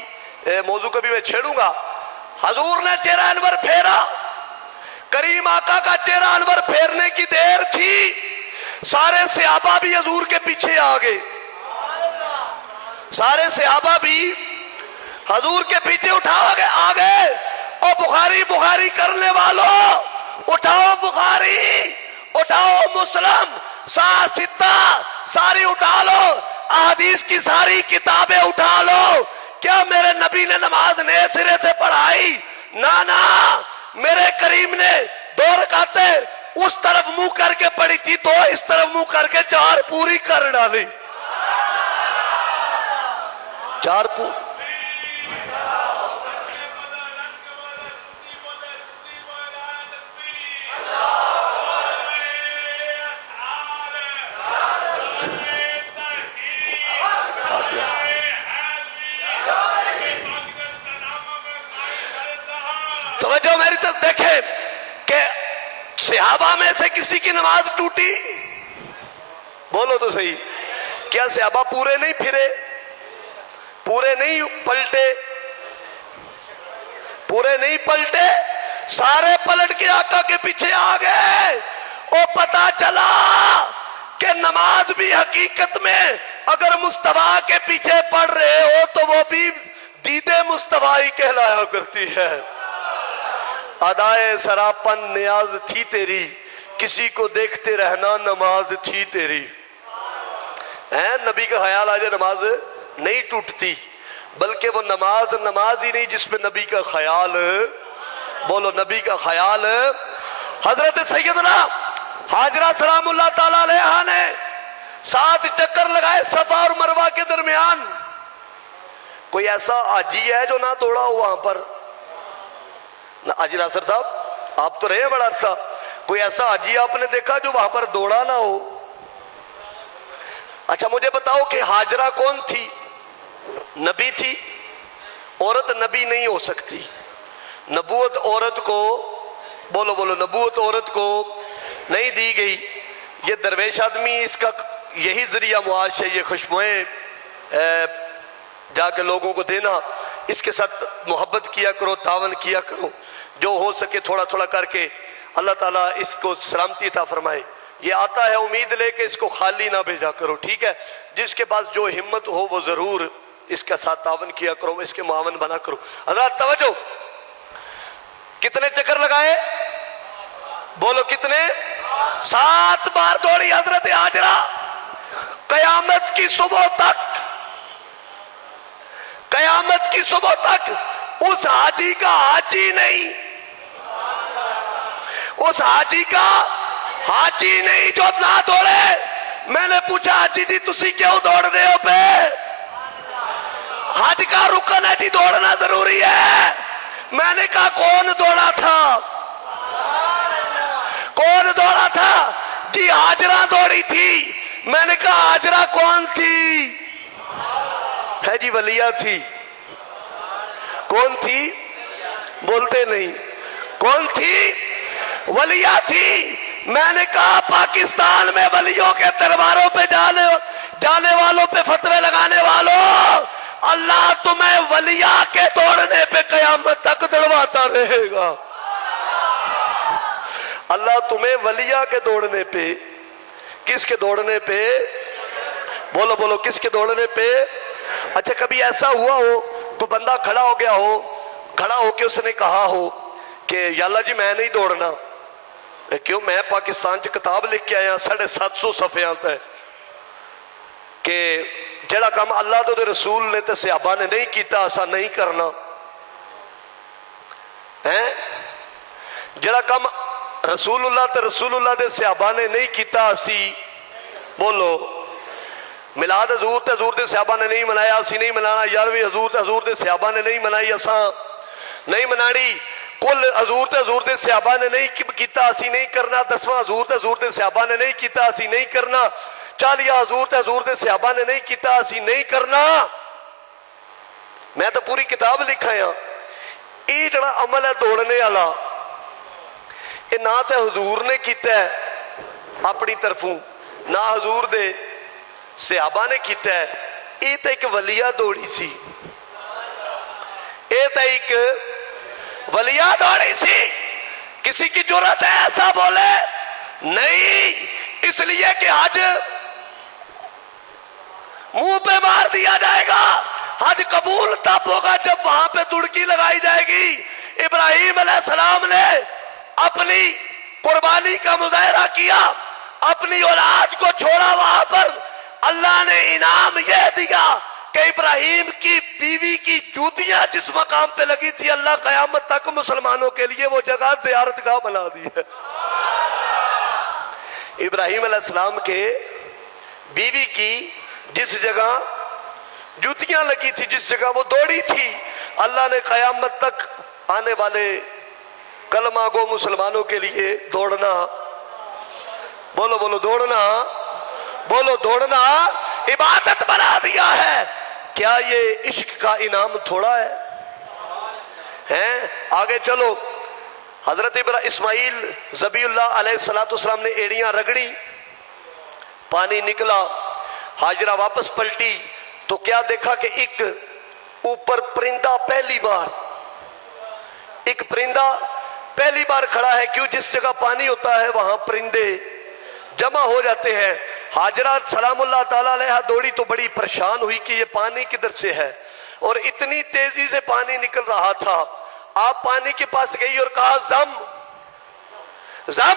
मौजू कभी मैं छेड़ूंगा। हजूर ने चेहरा अनवर फेरा, करीम आका का चेहरा अनवर फेरने की देर थी, सारे सहाबा भी हजूर के पीछे आ गए। सारे सहाबा भी हजूर के पीछे आ गए। او بخاری بخاری کرنے والوں اٹھاؤ بخاری، اٹھاؤ مسلم، ستہ ساری اٹھا لو، احادیث کی ساری کتابیں اٹھا لو۔ کیا میرے نبی نے نماز نئے سرے سے پڑھائی؟ نہ، میرے کریم نے 2 رکعتیں اس طرف منہ کر کے پڑھی تھی، 2 اس طرف منہ کر کے 4 پوری کر ڈالی۔ 4 پوری۔ توجہ میری طرف دیکھیں کہ صحابہ میں سے کسی کی نماز ٹوٹی؟ بولو تو صحیح، کیا صحابہ پورے نہیں پھرے، پورے نہیں پلٹے، پورے نہیں پلٹے؟ سارے پلٹ کے آقا کے پیچھے آ گئے۔ اور پتا چلا کہ نماز بھی حقیقت میں اگر مصطفیٰ کے پیچھے پڑھ رہے ہو تو وہ بھی دید مصطفیٰ ہی کہلایا کرتی ہے۔ ادائے سراپن نیاز تھی تیری، کسی کو دیکھتے رہنا نماز تھی تیری۔ نبی کا خیال آج نماز نہیں ٹوٹتی، بلکہ وہ نماز ہی نہیں جس پہ نبی کا خیال، بولو نبی کا خیال۔ حضرت سیدنا حاجرہ سلام اللہ تعالیٰ علیہا نے 7 چکر لگائے صفا اور مروہ کے درمیان۔ کوئی ایسا حاجی ہے جو نہ دوڑا ہو وہاں پر؟ حاجی ناصر صاحب آپ تو رہے بڑا عرصہ، کوئی ایسا حاجی آپ نے دیکھا جو وہاں پر دوڑا نہ ہو؟ اچھا مجھے بتاؤ کہ حاجرہ کون تھی؟ نبی تھی؟ عورت نبی نہیں ہو سکتی، نبوت عورت کو، بولو نبوت عورت کو نہیں دی گئی۔ یہ درویش آدمی اس کا یہی ذریعہ معاش ہے، یہ خوشبوئیں جا کے لوگوں کو دینا، اس کے ساتھ محبت کیا کرو، تعاون کیا کرو، جو ہو سکے تھوڑا تھوڑا کر کے اللہ تعالیٰ اس کو سلامتی عطا فرمائے۔ یہ آتا ہے امید لے کے اس کو خالی نہ بھیجا کرو، ٹھیک ہے؟ جس کے پاس جو ہمت ہو وہ ضرور اس کا ساتھ تعاون کیا کرو، اس کے معاون بنا کرو۔ حضرات توجہ، کتنے چکر لگائے؟ بولو کتنے؟ 7 بار دوڑی حضرت حاجرہ۔ قیامت کی صبح تک، قیامت کی صبح تک اس حاجی کا حاجی نہیں، اس حاجی کا حاجی نہیں جو نہ دوڑے۔ میں نے پوچھا حاجی جی تسی کیوں دوڑ رہے ہو پہ؟ حج کا رکن ہے جی دوڑنا ضروری ہے۔ میں نے کہا کون دوڑا تھا؟ کون دوڑا تھا؟ جی حاجرہ دوڑی تھی۔ میں نے کہا حاجرہ کون تھی؟ ہے جی ولیہ تھی۔ کون تھی؟ بولتے نہیں۔ کون تھی؟ ولیہ تھی۔ میں نے کہا پاکستان میں ولیوں کے درباروں پہ جانے والوں پہ فتوے لگانے والوں، اللہ تمہیں ولیہ کے دوڑنے پہ قیامت تک دوڑواتا رہے گا۔ اللہ تمہیں ولیہ کے دوڑنے پہ، کس کے دوڑنے پہ؟ بولو کس کے دوڑنے پہ؟ اچھا کبھی ایسا ہوا ہو تو بندہ کھڑا ہو گیا ہو، کھڑا ہو کے اس نے کہا ہو کہ یا اللہ جی میں نہیں دوڑنا؟ کیوں؟ میں پاکستان چ کتاب لکھ کے آیا 750 صفحیاں تے کہ جڑا کام اللہ تو رسول نے تے صحابہ نے نہیں کیتا اسا نہیں کرنا ہے۔ جڑا کام رسول اللہ تے صحابہ نے نہیں کیتا اسی، بولو میلاد حضور تے صحابہ نے نہیں منایا اسی نہیں منانا، 11ویں حضور تے صحابہ نے نہیں منائی اساں نہیں منانی، کل حضور تے صحابہ نے نہیں کیتا اسی نہیں کرنا، 10واں حضور تے صحابہ نے نہیں کیتا اسی نہیں کرنا، 40 حضور تے صحابہ نے نہیں کیتا اسی نہیں کرنا۔ میں تو پوری کتاب لکھا ہاں۔ یہ جڑا عمل ہے دوڑنے والا، یہ نہ تے حضور نے کیتا ہے اپنی طرفوں، نہ حضور دے صحابہ نے کیتا ہے، یہ تو ایک ولیہ دوڑی سی، یہ تو ایک ولیہ دوڑی سی۔ کسی کی جرات ہے ایسا بولے؟ نہیں، اس لیے کہ حج منہ پہ مار دیا جائے گا۔ حج قبول تب ہوگا جب وہاں پہ دڑکی لگائی جائے گی۔ इब्राहीम अलैहिस्सलाम ने अपनी कुर्बानी का मुजाहरा किया, अपनी औलाद को छोड़ा वहां पर। अल्लाह ने इनाम यह दिया कि इब्राहीम की बीवी की जूतियां जिस मकाम पे लगी थी, अल्लाह कयामत तक मुसलमानों के लिए वो जगह ज़ियारतगाह बना दी है। इब्राहीम अलैहिस्सलाम के बीवी की जिस जगह जूतियां लगी थी, जिस जगह वो दौड़ी थी, अल्लाह ने कयामत तक आने वाले कलमा गो मुसलमानों के लिए दौड़ना, बोलो बोलो दौड़ना, बोलो दौड़ना इबादत बना दिया है। क्या ये इश्क का इनाम थोड़ा है? हैं? आगे चलो, हजरत इस्माइल ज़बीउल्लाह अलैहिस्सलाम ने एड़ियां रगड़ी, पानी निकला, हाजरा वापस पलटी तो क्या देखा कि एक ऊपर परिंदा पहली बार खड़ा है। क्यों? जिस जगह पानी होता है वहां परिंदे जमा हो जाते हैं। हाजरा सलामुल्लाह ताला अलैहा दौड़ी तो बड़ी परेशान हुई कि ये पानी किधर से है, और इतनी तेजी से पानी निकल रहा था। आप पानी के पास गई और कहा जम जम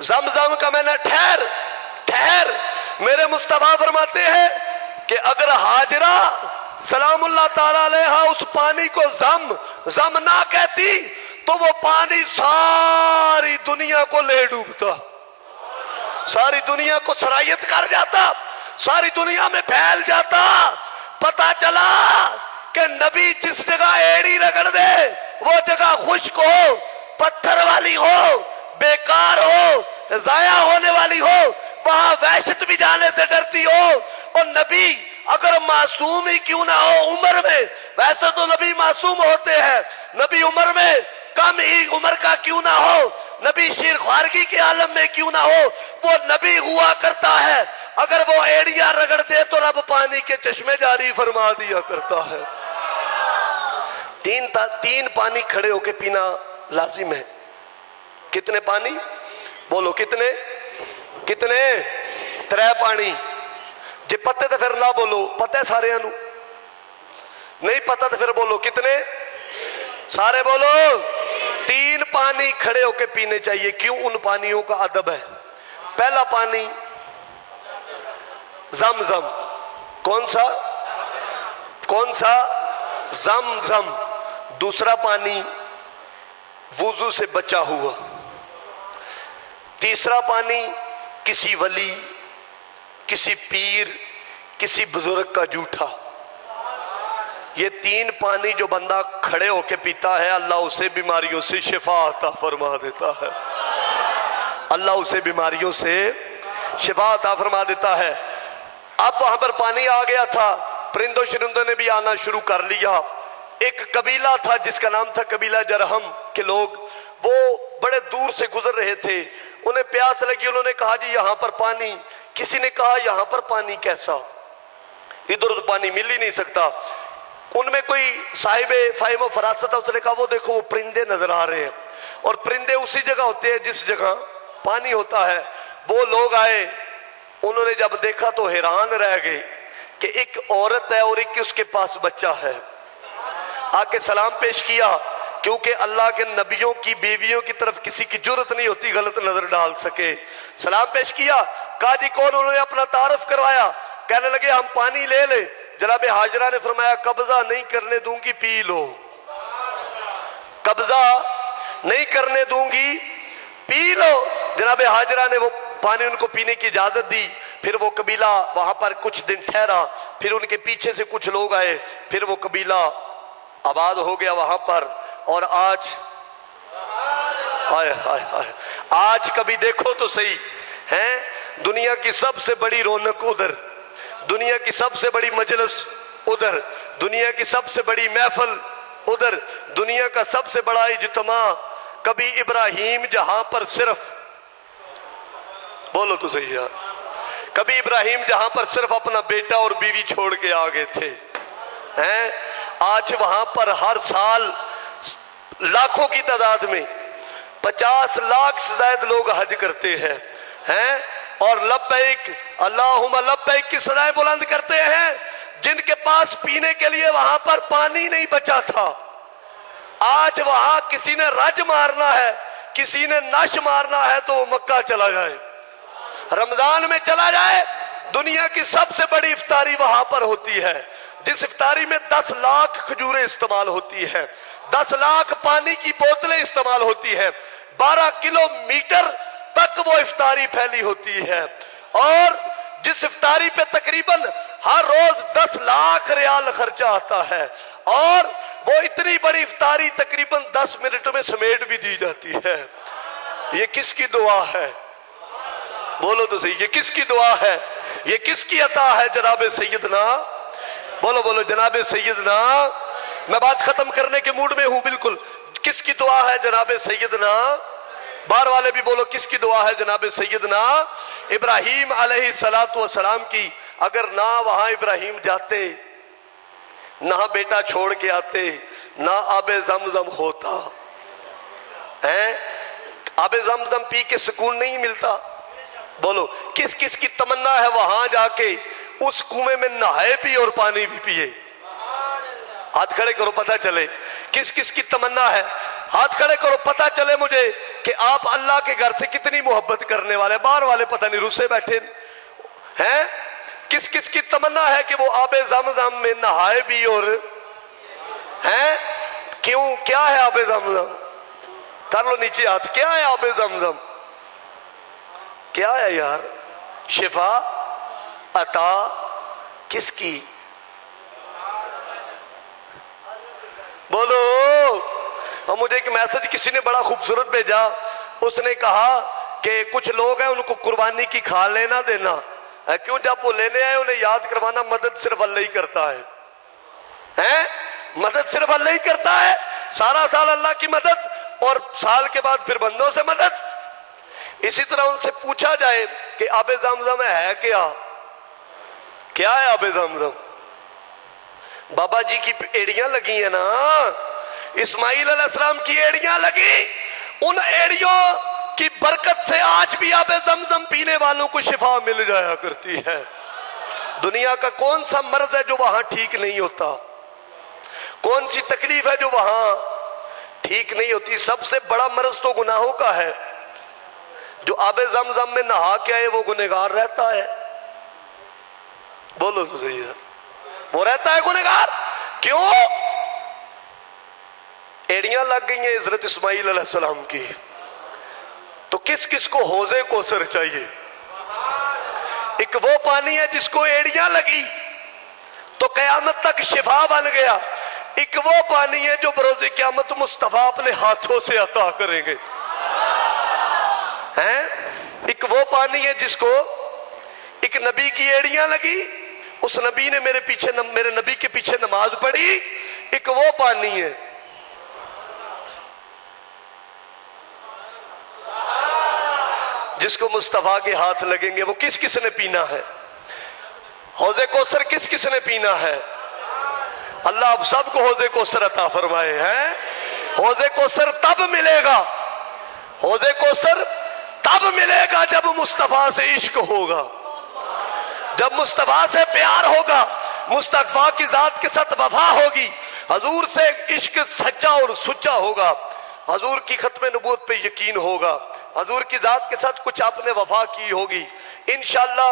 जम जम का मैंने ठहर ठहर। मेरे मुस्तफा फरमाते हैं कि अगर हाजरा सलामुल्लाह ताला अलैहा उस पानी को जम जम ना कहती तो वो पानी सारी दुनिया को ले डूबता, सारी दुनिया को सरायत कर जाता, सारी दुनिया में फैल जाता। पता चला कि नबी जिस जगह एड़ी रगड़ दे वो जगह खुश्क हो, पत्थर वाली हो, बेकार हो, जाया होने वाली हो, वहां वहशत भी जाने से डरती हो। और नबी अगर मासूम ही क्यों ना हो उम्र में, वैसे तो नबी मासूम होते हैं, नबी उम्र में कम ही उम्र का क्यों ना हो, नबी शीर ख्वारगी के आलम में क्यों ना हो, वो नबी हुआ करता है। अगर वो एड़ियां रगड़ दे तो रब पानी के चश्मे जारी फरमा दिया करता है। तीन पानी खड़े होके पीना लाजिम है। कितने पानी? बोलो कितने कितने? 3 पानी। जे पता तो फिर ना बोलो, पता है सारे नू, नहीं पता तो फिर बोलो कितने? सारे बोलो 3 पानी खड़े होके पीने चाहिए। क्यों? उन पानियों का अदब है। पहला पानी जमजम। कौन सा? कौन सा? जमजम। दूसरा पानी वुजू से बचा हुआ। तीसरा पानी किसी वली, किसी पीर, किसी बुजुर्ग का जूठा। ये 3 पानी जो बंदा खड़े होके पीता है, अल्लाह उसे बीमारियों से शिफा अता फरमा देता है। अल्लाह उसे बीमारियों से शिफा अता फरमा देता है। अब वहां पर पानी आ गया था, परिंदों शरिंदों ने भी आना शुरू कर लिया। एक कबीला था जिसका नाम था कबीला जरहम के लोग, वो बड़े दूर से गुजर रहे थे, उन्हें प्यास लगी, उन्होंने कहा जी यहाँ पर पानी। किसी ने कहा यहाँ पर पानी कैसा, इधर तो पानी मिल ही नहीं सकता। उनमें कोई साहिबे फाहिम फरासत, उसने कहा वो देखो वो परिंदे नजर आ रहे हैं, और परिंदे उसी जगह होते हैं जिस जगह पानी होता है। वो लोग आए, उन्होंने जब देखा तो हैरान रह गए कि एक औरत है और एक उसके पास बच्चा है। आके सलाम पेश किया, क्योंकि अल्लाह के नबियों की बीवियों की तरफ किसी की जुर्रत नहीं होती गलत नजर डाल सके। सलाम पेश किया, कहा जी कौन? उन्होंने अपना तारफ करवाया, कहने लगे हम पानी ले ले। जनाब हाजरा ने फरमाया कब्जा नहीं करने दूंगी, पी लो। कब्जा नहीं करने दूंगी, पी लो। जनाब हाजरा ने वो पानी उनको पीने की इजाजत दी। फिर वो कबीला वहां पर कुछ दिन ठहरा, फिर उनके पीछे से कुछ लोग आए, फिर वो कबीला आबाद हो गया वहां पर। और आज हाय हाय हाय, आज कभी देखो तो सही है, दुनिया की सबसे बड़ी रौनक उधर, दुनिया की सबसे बड़ी मजलिस उधर, दुनिया की सबसे बड़ी महफिल उधर, दुनिया का सबसे बड़ा इज्तिमा कभी इब्राहीम जहां पर सिर्फ, बोलो तो सही यार, कभी इब्राहीम जहां पर सिर्फ अपना बेटा और बीवी छोड़ के आ गए थे, हैं आज वहां पर हर साल लाखों की तादाद में 50 लाख से ज्यादा लोग हज करते हैं और लब्बैक अल्लाहुम्मा लब्बैक की सदाएं बुलंद करते हैं। जिनके पास पीने के लिए वहां पर पानी नहीं बचा था, آج وہاں کسی نے رج مارنا ہے، کسی نے نش مارنا ہے تو وہ مکہ چلا جائے، رمضان میں چلا جائے۔ دنیا کی سب سے بڑی افطاری وہاں پر ہوتی ہے، جس افطاری میں 10 لاکھ کھجوریں استعمال ہوتی ہیں، 10 لاکھ پانی کی بوتلیں استعمال ہوتی ہیں، 12 کلومیٹر تک وہ افطاری پھیلی ہوتی ہے، اور جس افطاری پہ تقریباً ہر روز 10 لاکھ ریال خرچہ آتا ہے، اور وہ اتنی بڑی افطاری تقریباً 10 منٹ میں سمیٹ بھی دی جاتی ہے۔ یہ کس کی دعا ہے؟ بولو تو صحیح، یہ کس کی دعا ہے؟ یہ کس کی عطا ہے؟ جناب سیدنا، بولو بولو جناب سیدنا۔ میں بات ختم کرنے کے موڈ میں ہوں بالکل۔ کس کی دعا ہے؟ جناب سیدنا۔ باہر والے بھی بولو، کس کی دعا ہے؟ جناب سیدنا ابراہیم علیہ السلام کی۔ اگر نہ وہاں ابراہیم جاتے، نہ بیٹا چھوڑ کے آتے، نہ آب زمزم ہوتا، آب زمزم پی کے سکون نہیں ملتا؟ بولو کس کس کی تمنا ہے وہاں جا کے اس کنویں میں نہائے بھی اور پانی بھی پیے؟ ہاتھ کھڑے کرو پتہ چلے کس کس کی تمنا ہے۔ ہاتھ کھڑے کرو پتہ چلے مجھے کہ آپ اللہ کے گھر سے کتنی محبت کرنے والے۔ باہر والے پتہ نہیں رسے بیٹھے ہیں۔ کس کس کی تمنا ہے کہ وہ آب زمزم میں نہائے بھی اور ہیں؟ کیوں؟ کیا ہے آب زمزم؟ کر لو نیچے ہاتھ، کیا ہے آب زمزم؟ کیا ہے یار؟ شفا عطا کس کی؟ بولو۔ اور مجھے ایک میسج کسی نے بڑا خوبصورت بھیجا، اس نے کہا کہ کچھ لوگ ہیں ان کو قربانی کی کھال لینا دینا، کیوں؟ جب وہ لینے آئے انہیں یاد کروانا مدد صرف اللہ ہی کرتا ہے، مدد صرف اللہ ہی کرتا ہے، سارا سال اللہ کی مدد اور سال کے بعد پھر بندوں سے مدد۔ اسی طرح ان سے پوچھا جائے کہ آب زمزم ہے کیا؟ کیا ہے آب زمزم؟ بابا جی کی ایڑیاں لگی ہیں نا، اسماعیل علیہ السلام کی ایڑیاں لگی، ان ایڑیوں کی برکت سے آج بھی آب زمزم پینے والوں کو شفا مل جایا کرتی ہے۔ دنیا کا کون سا مرض ہے جو وہاں ٹھیک نہیں ہوتا؟ کون سی تکلیف ہے جو وہاں ٹھیک نہیں ہوتی؟ سب سے بڑا مرض تو گناہوں کا ہے۔ جو آب زمزم میں نہا کے آئے وہ گنہگار رہتا ہے، بولو تو صحیح ہے، وہ رہتا ہے گنہگار۔ کیوں؟ ایڑیاں لگ گئی ہیں حضرت اسماعیل علیہ السلام کی۔ تو کس کس کو حوض کوثر چاہیے؟ ایک وہ پانی ہے جس کو ایڑیاں لگی تو قیامت تک شفا بن گیا، ایک وہ پانی ہے جو بروز قیامت مصطفیٰ اپنے ہاتھوں سے عطا کریں گے۔ ایک وہ پانی ہے جس کو ایک نبی کی ایڑیاں لگی، اس نبی نے میرے نبی کے پیچھے نماز پڑھی، ایک وہ پانی ہے جس کو مصطفیٰ کے ہاتھ لگیں گے۔ وہ کس کس نے پینا ہے؟ حوض کوثر کس کس نے پینا ہے؟ اللہ اب سب کو حوض کوثر عطا فرمائے ہیں۔ حوض کوثر تب ملے گا، حوض کوثر تب ملے گا جب مصطفیٰ سے عشق ہوگا، جب مصطفیٰ سے پیار ہوگا، مصطفیٰ کی ذات کے ساتھ وفا ہوگی، حضور سے عشق سچا اور سچا ہوگا، حضور کی ختم نبوت پہ یقین ہوگا، حضور کی ذات کے ساتھ کچھ آپ نے وفا کی ہوگی، انشاءاللہ